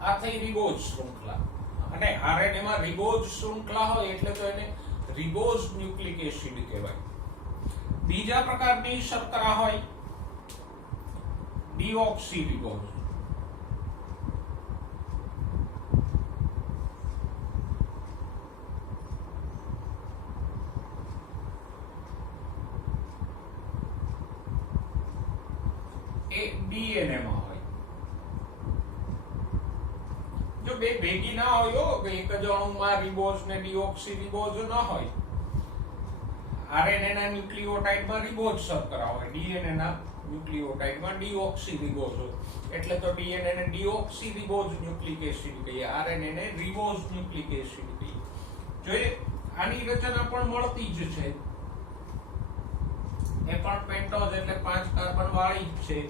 આ થઈ રિબોઝ શૃંખલા અને RNA માં રિબોઝ શૃંખલા હોય એટલે તો એને રિબોઝ ન્યુક્લિક એસિડ કહેવાય. બીજા પ્રકારની શર્કરા હોય ડીઓક્સી રિબોઝ. એ DNA માં હોય. જો બે ભેગી ના હોય એક જ અણુમાં રિબોઝ ને ડીઓક્સી રિબોઝ ન હોય. RNA ના ન્યુક્લિઓટાઇડમાં રિબોઝ શર્કરા હોય, DNA ના ન્યુક્લિઓટાઇડમાં ડીઓક્સી રિબોઝ હોય. એટલે તો DNA ને ડીઓક્સી રિબોઝ ન્યુક્લિક એસિડ કહીએ, RNA ને રિબોઝ ન્યુક્લિક એસિડ કહીએ. જોઈએ આની રચના પણ મળતી જ છે. એ પણ પેન્ટોઝ એટલે 5 કાર્બન વાળી જ છે.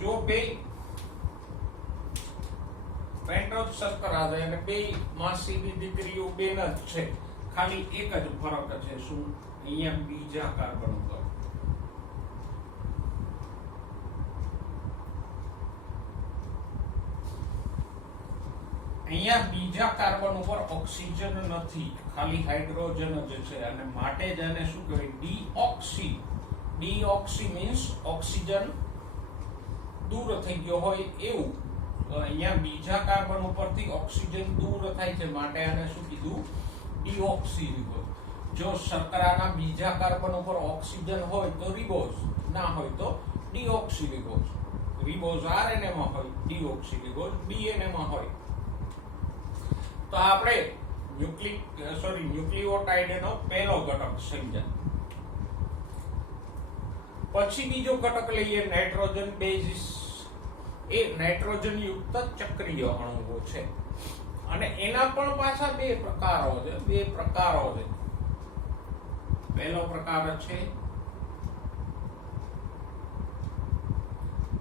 જો બે પેન્ટોઝ શર્કરા છે અને બે માસીની દીકરીઓ બેન જ છે, ખાલી એક જ ફરક છે. શું? અહીંયા બીજા કાર્બન ઉપર ઓક્સિજન નથી, ખાલી હાઇડ્રોજન જ છે અને માટે જ આને શું કહેવાય? ડીઓક્સી. ડીઓક્સી મીન્સ ઓક્સિજન દૂર થઈ ગયો હોય એવું. અહીંયા બીજા કાર્બન ઉપરથી ઓક્સિજન દૂર થાય છે માટે આને શું કીધું? Deoxy ribose. જો શર્કરાના બીજા કાર્બન ઉપર ઓક્સિજન હોય તો રિબોઝ, ના હોય તો ડીઓક્સી રિબોઝ. રિબોઝ RNA માં હોય, ડીઓક્સી રિબોઝ DNA માં હોય. તો આપણે ન્યુક્લિઓટાઇડ નો પહેલો ઘટક સમજ્યા. પછી બીજો ઘટક લઈએ નાઇટ્રોજન બેઝિસ. એ નાઇટ્રોજન યુક્ત ચક્રીય અણુઓ છે અને એના પણ પાછા બે પ્રકારો છે. પહેલો પ્રકાર છે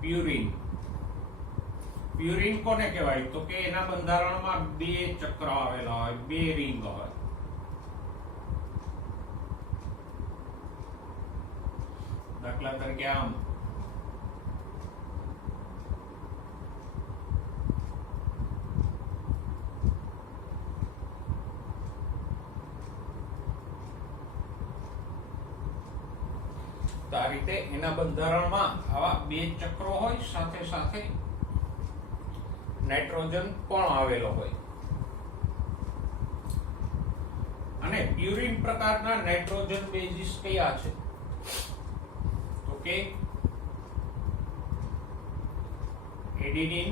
પ્યુરિન. પ્યુરિન કોને કહેવાય? તો કે એના બંધારણમાં 2 ચક્ર આવેલા હોય, 2 રિંગ હોય. દાખલા તરીકે આમ તો આ રીતે એના બંધારણમાં આવા બે ચક્રો હોય, સાથે સાથે નાઇટ્રોજન પણ આવેલો હોય. અને પ્યુરિન પ્રકારના નાઇટ્રોજન બેઝિસ કયા છે? તો કે એડિનિન,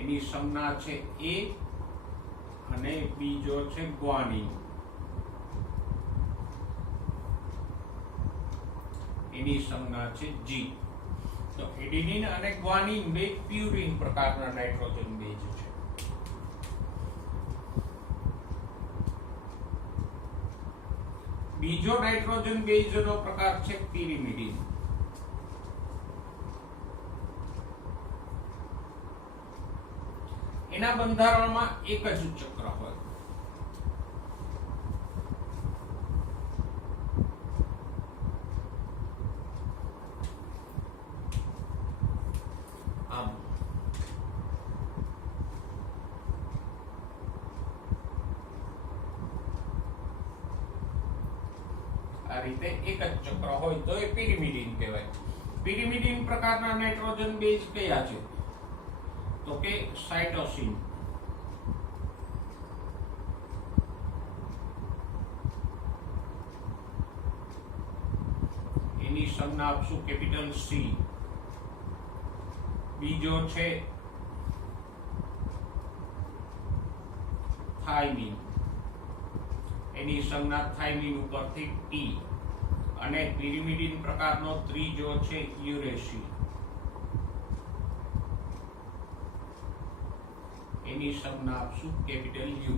એની સંજ્ઞા છે A, અને બીજો છે ગ્વાનિન, એની સંજ્ઞા છે G. તો એડિનિન અને ગ્વાનિન બે પ્યુરિન પ્રકારના નાઇટ્રોજન બેઝ છે. બીજો નાઇટ્રોજન બેઝનો પ્રકાર છે પિરિમિડિન. એના બંધારણમાં એક જ ચક્ર હોય. આમ આ રીતે એક જ ચક્ર હોય તો એ પિરિમિડિન કહેવાય. પિરિમિડિન પ્રકારના નાઇટ્રોજન બેઝ કયા છે? તો કે સાઇટોસિન, એની સંજ્ઞા આપશું કેપિટલ C. બીજો છે થાઇમિન, એની સંજ્ઞા થાઇમિન ઉપરથી T. અને પિરિમિડિન પ્રકારનો ત્રીજો છે યુરેસિલ, એની સંજ્ઞા આપશું કેપિટલ U.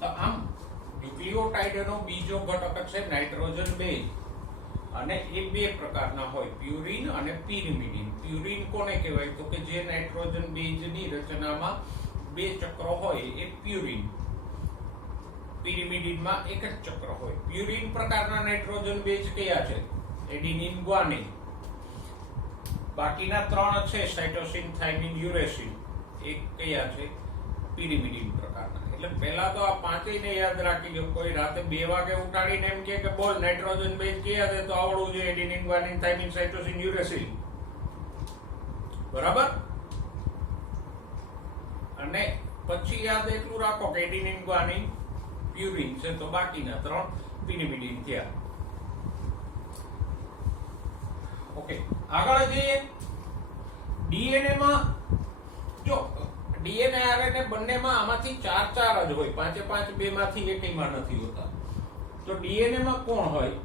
તો આમ ન્યુક્લિયોટાઇડનો બીજો ઘટક છે નાઇટ્રોજન બેઝ, અને એ બે પ્રકારના હોય, પ્યુરિન અને પિરિમિડિન. પ્યુરિન કોને કહેવાય? તો કે જે નાઇટ્રોજન બેઝની રચનામાં બે ચક્રો હોય એ પ્યુરિન. પિરિમિડિનમાં એક જ ચક્ર હોય. પ્યુરિન પ્રકારના નાઇટ્રોજન બેઝ કયા છે? Adenine, guanine. બાકીના ત્રણ છે સાઇટોસિન, થાઇમિન, યુરેસિલ, એ કયા છે? પિરિમિડિન પ્રકારના. એટલે પહેલા તો આ પાંચેયને યાદ રાખી લો. કોઈ રાતે 2 વાગે ઉઠાડીને એમ કે બોલ નાઇટ્રોજન બેઝ કયા છે, તો આવડવું જોઈએ adenine, guanine, thiamine, cytosine, uracil. બરાબર? અને પછી યાદ એટલું રાખો કે એડિનિન, ગ્વાનિન, પ્યુરિન છે, તો બાકીના ત્રણ પિરિમિડિન થયા. ઓકે, આગળ જઈએ. ડીએનએ માં જો ડીએનએ આરએનએ બંનેમાં આમાંથી 4 જ હોય, 5 બે માંથી એકમાં નથી હોતા. તો ડીએનએ માં કોણ હોય?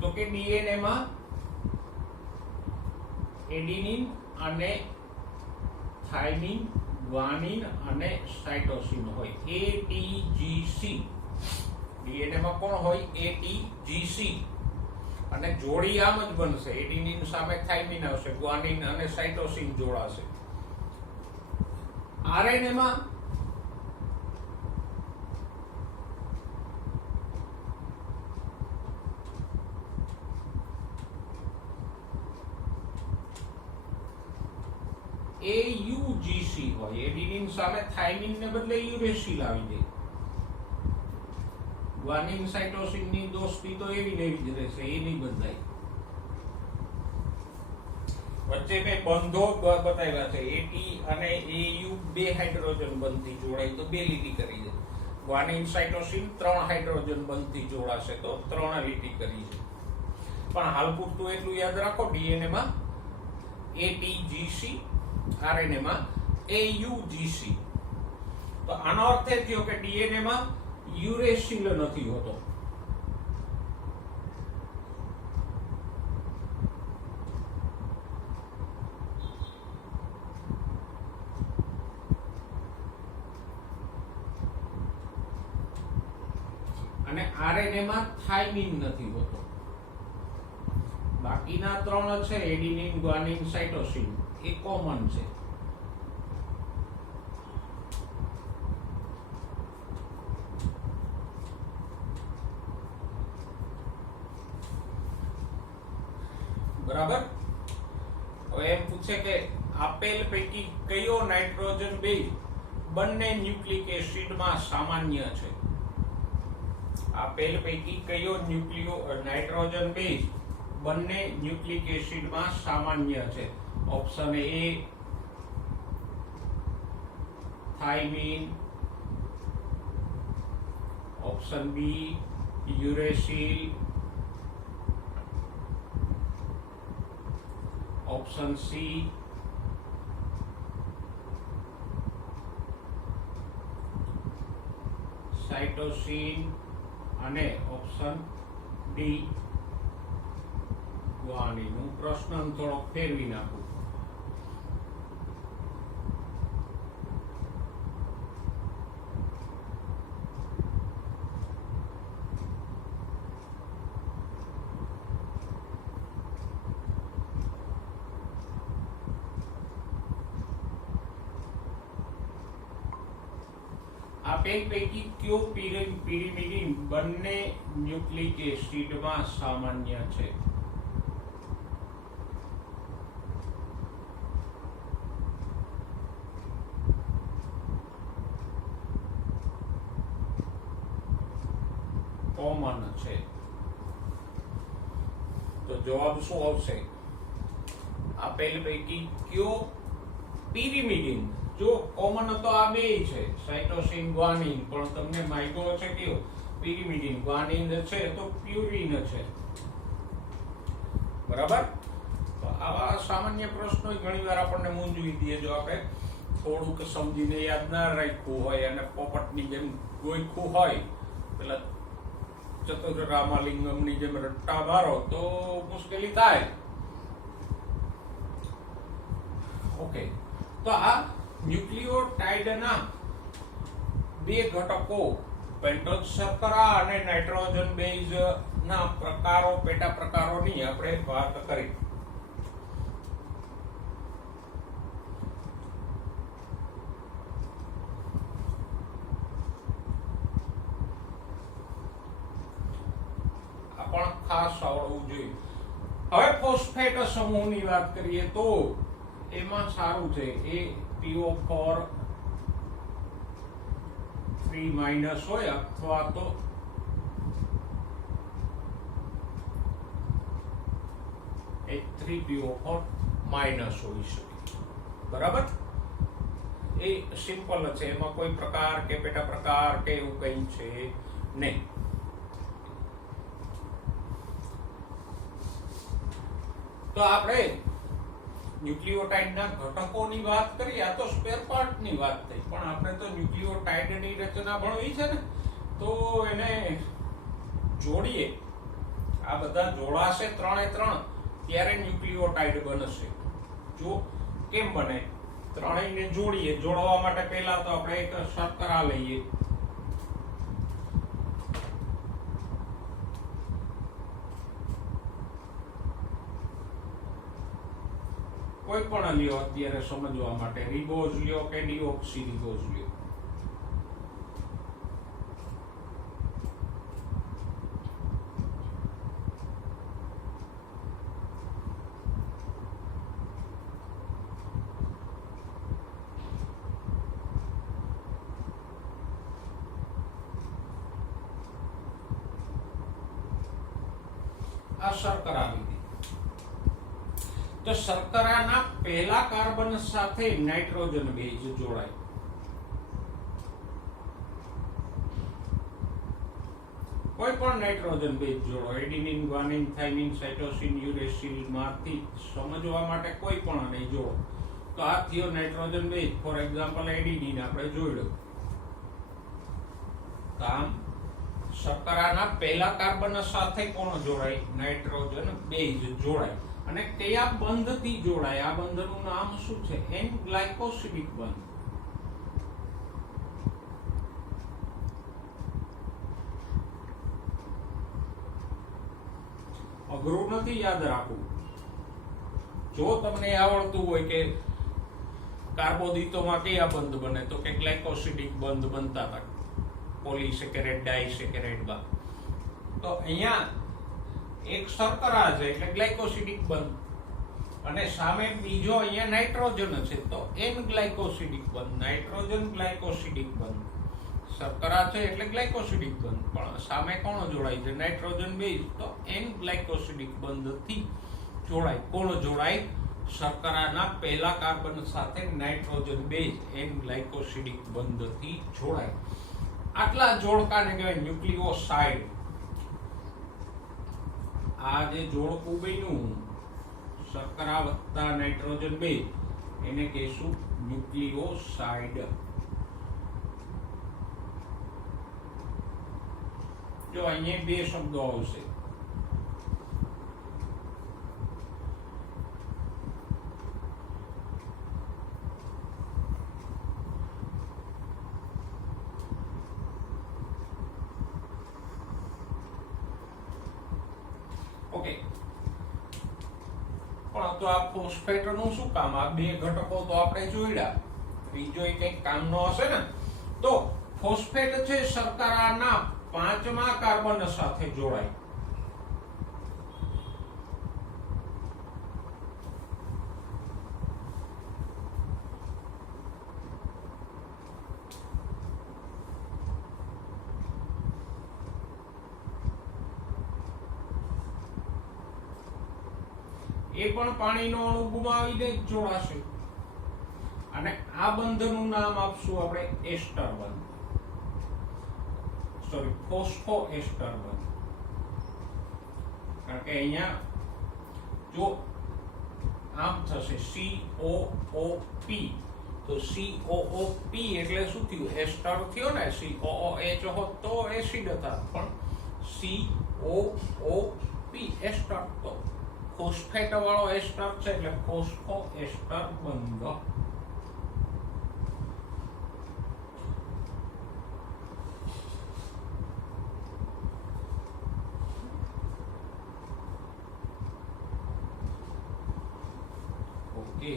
તો કે ડીએનએ માં એડિનિન અને થાઇમિન, ગ્વાનિન અને સાઇટોસિન હોય, ATGC. ડીએનએ માં કોણ હોય? ATGC. અને જોડી આમ જ બનશે, એડિનિન સામે થાઇમિન આવશે, ગ્વાનિન અને સાઇટોસિન જોડાશે. આરએનએ માં AUGC હોય, એડિનિન સામે થાઇમિન ને બદલે યુરેસિલ આવી જાય. ગ્વાનિન સાઇટોસિન ની દોસ્તી તો એવી ને એવી જ રહેશે, એ નહીં બદલાય. વચ્ચે મેં બંધો બતાવ્યા છે, AT અને AU બે હાઇડ્રોજન બંધથી જોડાય તો બે લીટી કરી દે. ગ્વાનિન સાઇટોસિન 3 હાઇડ્રોજન બંધથી જોડાશે તો 3 લીટી કરી છે. પણ હાલ પૂરતું એટલું યાદ રાખો, ડીએનએ માં ATGC, આરએનએ માં AUGC. તો આનો અર્થ એ થયો કે ડીએનએ માં યુરેસિલ નથી હોતો. અને આરએનએ માં થાઇમિન નથી હોતો. બાકીના 3 છે એડિનિન, ગ્વાનિન, સાઇટોસિન, એ કોમન છે. બરાબર? હવે એમ પૂછે કે આપેલ પૈકી કયો નાઇટ્રોજન બેઝ બંને ન્યુક્લિક એસિડમાં સામાન્ય છે? આપેલ પૈકી કયો નાઇટ્રોજન બેઝ બંને ન્યુક્લિક એસિડમાં સામાન્ય છે? Option A thymine, option B uracil, option C cytosine અને ઓપ્શન ડી ગ્વાનિન. હું પ્રશ્ન થોડો ફેરવી નાખું. આપેલ પૈકી કયો પિરિમિડિન બંને ન્યુક્લિક એસિડમાં સામાન્ય છે? કોમન છે. તો જવાબ શું આવશે? આપેલ પૈકી કયો પિરિમિડિન, જો કોમન તો આ બે છે, સાઇટોસિન ગ્વાનિન, પણ તમને માંગ્યો છે કયો? પિરિમિડિન. ગ્વાનિન છે તો પ્યુરિન છે. બરાબર. તો આવા સામાન્ય પ્રશ્નો ઘણીવાર આપણને મૂંઝવી દે જો આપણે થોડુંક સમજીને યાદ ના રાખ્યું હોય અને પોપટની જેમ ગોઈખું હોય, પેલા ચતુર્રામાલિંગમની જેમ રટ્ટા મારો તો મુશ્કેલી થાય. ઓકે, તો આ ન્યુક્લિયોટાઇડના બે ઘટકો પેન્ટોઝ શર્કરા અને નાઇટ્રોજન બેઝ ના પ્રકારો, પેટા પ્રકારોની આપણે વાત કરી. આ પણ ખાસ આવડવું જોઈએ. હવે ફોસ્ફેટ સમૂહની વાત કરીએ તો એમાં સારું છે એ PO4 3- હોય અથવા તો H3PO4- હોઈ શકે. બરાબર. એ સિમ્પલ છે, એમાં કોઈ પ્રકાર કે પેટા પ્રકાર કે એવું કઈ છે નહીં. તો આપણે ન્યુક્લિયોટાઇડના ઘટકોની વાત કરી, આ તો સ્પેર પાર્ટની વાત થઈ, પણ આપણે તો ન્યુક્લિયોટાઇડની રચના ભણવી છે ને, તો એને જોડીએ. આ બધા જોડાશે ત્રણે ત્રણ, ત્યારે ન્યુક્લિયોટાઇડ બનશે. જો કેમ બને? ત્રણેયને જોડીએ. જોડવા માટે પહેલા તો આપણે એક શર્કરા લઈએ. કોઈ પણ લ્યો અત્યારે સમજવા માટે, રિબોઝ લ્યો કે ડીઓક્સી રિબોઝ લ્યો. આ શર્કરા લીધી. તો શર્કરાના પહેલા કાર્બન સાથે નાઇટ્રોજન બેઝ જોડાય. કોઈ પણ નાઇટ્રોજન બેઝ જોડો, adenine, guanine, thiamine, cytosine, uracil માંથી સમજવા માટે કોઈ પણ નહીં જોડો. તો આ થયો nitrogen base. For example adenine આપણે જોડ્યો. કામ શર્કરાના પહેલા કાર્બન સાથે કોણ જોડાય? નાઇટ્રોજન બેઝ જોડાય. અને કયા બંધથી જોડાય? આ બંધનું નામ શું છે? એન ગ્લાયકોસિડિક બંધ. અઘરું નથી, યાદ રાખવું. જો તમને આવડતું હોય કે કાર્બોદિતોમાં કયા બંધ બને, તો કે ગ્લાયકોસિડિક બંધ બનતા હતા, પોલીસેકેરાઇડ, ડાયસેકેરાઇડ બા. તો અહીંયા એક શર્કરા છે એટલે ગ્લાયકોસિડિક બંધ, અને સામે બીજો અહીંયા નાઇટ્રોજન છે તો એન ગ્લાયકોસિડિક બંધ, નાઇટ્રોજન ગ્લાયકોસિડિક બંધ. શર્કરા છે એટલે ગ્લાયકોસિડિક બંધ, પણ સામે કોણ જોડાય છે? નાઇટ્રોજન બેઝ, તો એન ગ્લાયકોસિડિક બંધથી જોડાય. કોણ જોડાય? શર્કરાના પહેલા કાર્બન સાથે નાઇટ્રોજન બેઝ એન ગ્લાયકોસિડિક બંધથી જોડાય. આટલા જોડકાને કહેવાય ન્યુક્લિયોસાઇડ. આ જે જોડકું બન્યું શર્કરા વત્તા નાઇટ્રોજન બેઝ, એને કહીશું ન્યુક્લિયોસાઇડ. જો અહીંયા બે શબ્દો આવશે. ઓકે, પણ તો આ ફોસ્ફેટ નું શું કામ? આ બે ઘટકો તો આપણે જોઈડા, ત્રીજો કંઈક કામનો હશે ને. તો ફોસ્ફેટ છે શર્કરાના 5મા કાર્બન સાથે જોડાય. એ પણ પાણીનો અણુ ગુમાવીને જ જોડાશે. અને આ બંધનું નામ આપશું આપણે એસ્ટર બંધ, સોરી ફોસ્ફો એસ્ટર બંધ. કારણ કે અહીંયા જો આમ થશે COOP, તો COOP એટલે શું થયું? એસ્ટર થયો ને. COOH હોત તો એસિડ હતા, પણ COOP એસ્ટર, તો ફોસ્ફેટ વાળો એસ્ટર છે એટલે ફોસ્ફો એસ્ટર બંધ. ઓકે,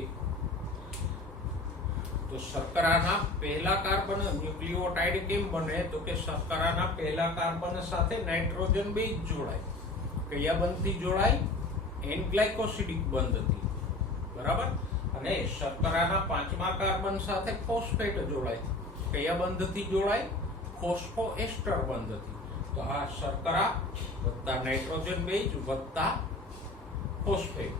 તો શર્કરાના પહેલા કાર્બન ન્યુક્લિયોટાઇડ કેમ બને? તો કે શર્કરાના પહેલા કાર્બન સાથે નાઇટ્રોજન બેઝ જોડાય. કયા બંધથી જોડાય? એન ગ્લાયકોસિડિક બંધથી, બરાબર. અને શર્કરાના 5મા કાર્બન સાથે ફોસ્ફેટ જોડાય. કયા બંધથી જોડાય? ફોસ્ફો એસ્ટર બંધથી. તો આ શર્કરા વત્તા નાઇટ્રોજન બેઝ વત્તા ફોસ્ફેટ,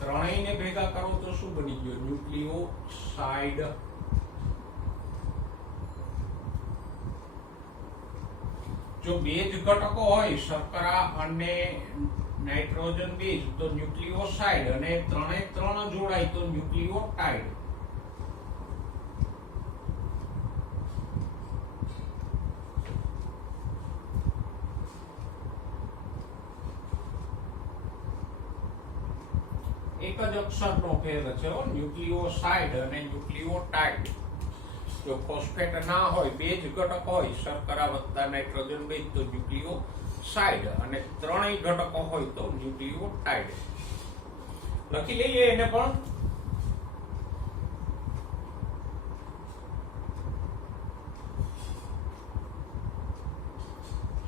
ત્રણેયને ભેગા કરો તો શું બની ગયો? ન્યુક્લિયોસાઇડ. જો બે જ ઘટકો હોય શર્કરા અને નાઇટ્રોજન બેઝ તો ન્યુક્લિયોસાઇડ, અને ત્રણે ત્રણ જોડાય તો ન્યુક્લિયોટાઇડ. એક જ અક્ષરનો ફેર છે, ન્યુક્લિયોસાઇડ અને ન્યુક્લિયોટાઇડ. જો ફોસ્ફેટ ના હોય, બે જ ઘટક હોય શર્કરા વત્તા નાઇટ્રોજન બેઝ તો ન્યુક્લિયોસાઇડ, અને ત્રણેય ઘટકો હોય તો ન્યુક્લિયોટાઇડ. લખી લઈએ એને પણ.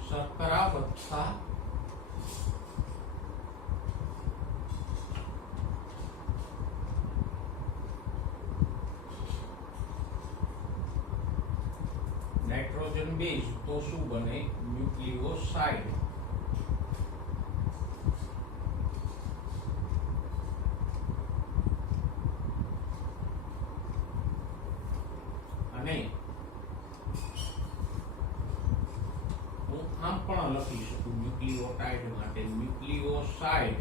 શર્કરા વત્તા નાઇટ્રોજન બેઝ તો શું બને? ન્યુક્લિયોસાઇડ. અને હું આમ પણ લખી શકું ન્યુક્લિયોટાઇડ માટે, ન્યુક્લિયોસાઇડ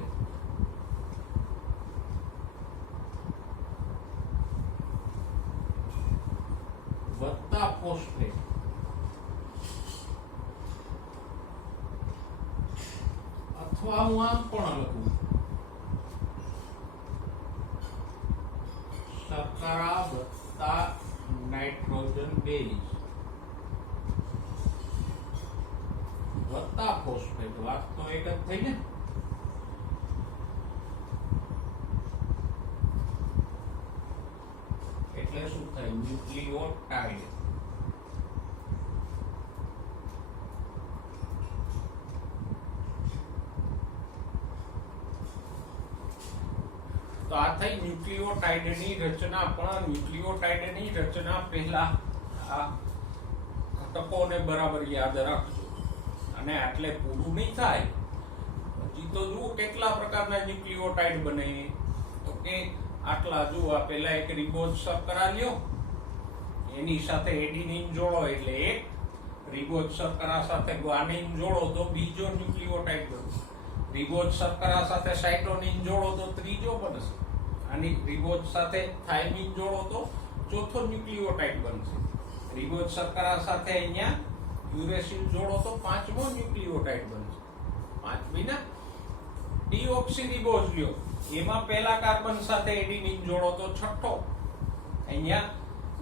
વત્તા ફોસ્ફેટ. અથવા હું આમ પણ લખું શર્કરા વત્તા નાઇટ્રોજન બેઝ વત્તા ફોસ્ફેટ. વાત તો એક જ થઈ ને. એટલે શું થાય? ન્યુક્લિયોટાઇડ. તો તો આ થઈ ન્યુક્લિયોટાઇડની રચના. પણ ન્યુક્લિયોટાઇડની રચના પહેલા આ ઘટકોને બરાબર યાદ રાખજો. અને આટલે પૂરું નહીં થાય, હજી તો જુઓ કેટલા પ્રકારના ન્યુક્લિયોટાઇડ બને. તો કે આટલા જુઓ, આ પહેલા એક રિબોઝ શર્કરા લ્યો, એની સાથે એડિનિન જોડો એટલે એક, રિબોઝ શર્કરા સાથે ગ્વાનિન જોડો તો બીજો ન્યુક્લિયોટાઇડ બનશે, રિબોઝ શર્કરા સાથે સાઇટોનિન જોડો તો ત્રીજો બનશે, અને રિબોઝ સાથે થાઇમિન જોડો તો ચોથો ન્યુક્લિયોટાઇડ બનશે, રિબોઝ શર્કરા સાથે અહીંયા યુરેસિલ જોડો તો પાંચમો ન્યુક્લિયોટાઇડ બનશે. પાંચમીના ડીઓક્સીરિબોઝ લ્યો, એમાં પહેલા કાર્બન સાથે એડિનિન જોડો તો છઠ્ઠો, અહીંયા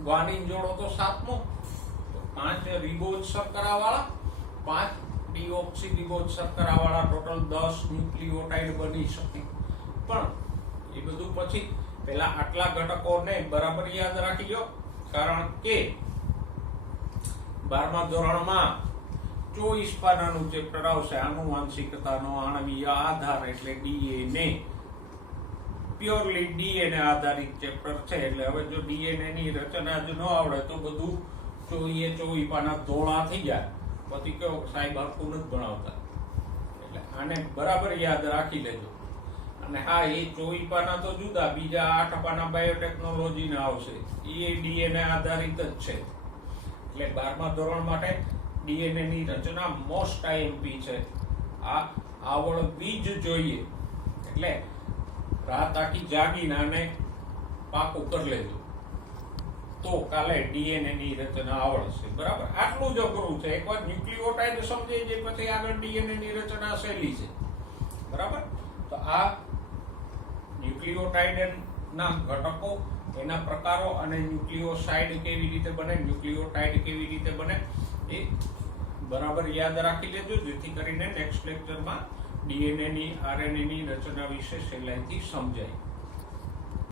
ગ્વાનિન જોડો તો સાતમો. તો 5 રિબોઝ શર્કરા વાળા, 5 ડીઓક્સીરિબોઝ શર્કરા વાળા ટોટલ 10 ન્યુક્લિયોટાઇડ બની શકે. પણ એ બધું પછી પહેલા આટલા ઘટકોને બરાબર યાદ રાખી લો, કારણ કે 12મા ધોરણમાં 24 પાનાનું ચેપ્ટર આવશે આનુવાંશિકતાનો આણ્વીય આધાર, એટલે ડીએનએ. પ્યોરલી ડીએનએ આધારિત ચેપ્ટર છે. એટલે હવે જો ડીએનએ ની રચના જ ન આવડે તો બધું 24 પાના ધોળા થઈ જાય, પછી કેવો સાહેબ હરખું નથી ભણાવતા. એટલે આને બરાબર યાદ રાખી લેજો. અને હા, એ 24 પાના તો જુદા, બીજા 8 પાના બાયોટેકનોલોજી ના આવશે, એ ડીએનએ આધારિત જ છે. એટલે 12મા ધોરણ માટે ડીએનએ ની રચના મોસ્ટ આઈએમપી છે. આ આવડવી જ જોઈએ. એટલે રાત આખી જાગીને આને પાકું કરી લેજો, તો કાલે ડીએનએ ની રચના આવડશે. બરાબર, આટલું જ અઘરું છે. એકવાર ન્યુક્લિયોટાઇડ સમજાઈ જાય પછી આગળ ડીએનએ ની રચના સહેલી છે. બરાબર, તો આ ન્યુક્લિયોટાઇડ ના ઘટકો, એના પ્રકારો અને ન્યુક્લિયોસાઇડ કેવી રીતે બને, ન્યુક્લિયોટાઇડ કેવી રીતે બને, એ બરાબર યાદ રાખી લેજો, જેથી કરીને નેક્સ્ટ લેક્ચરમાં ડીએનએ ની, આરએનએ ની રચના વિશે સહેલાઈથી સમજાય.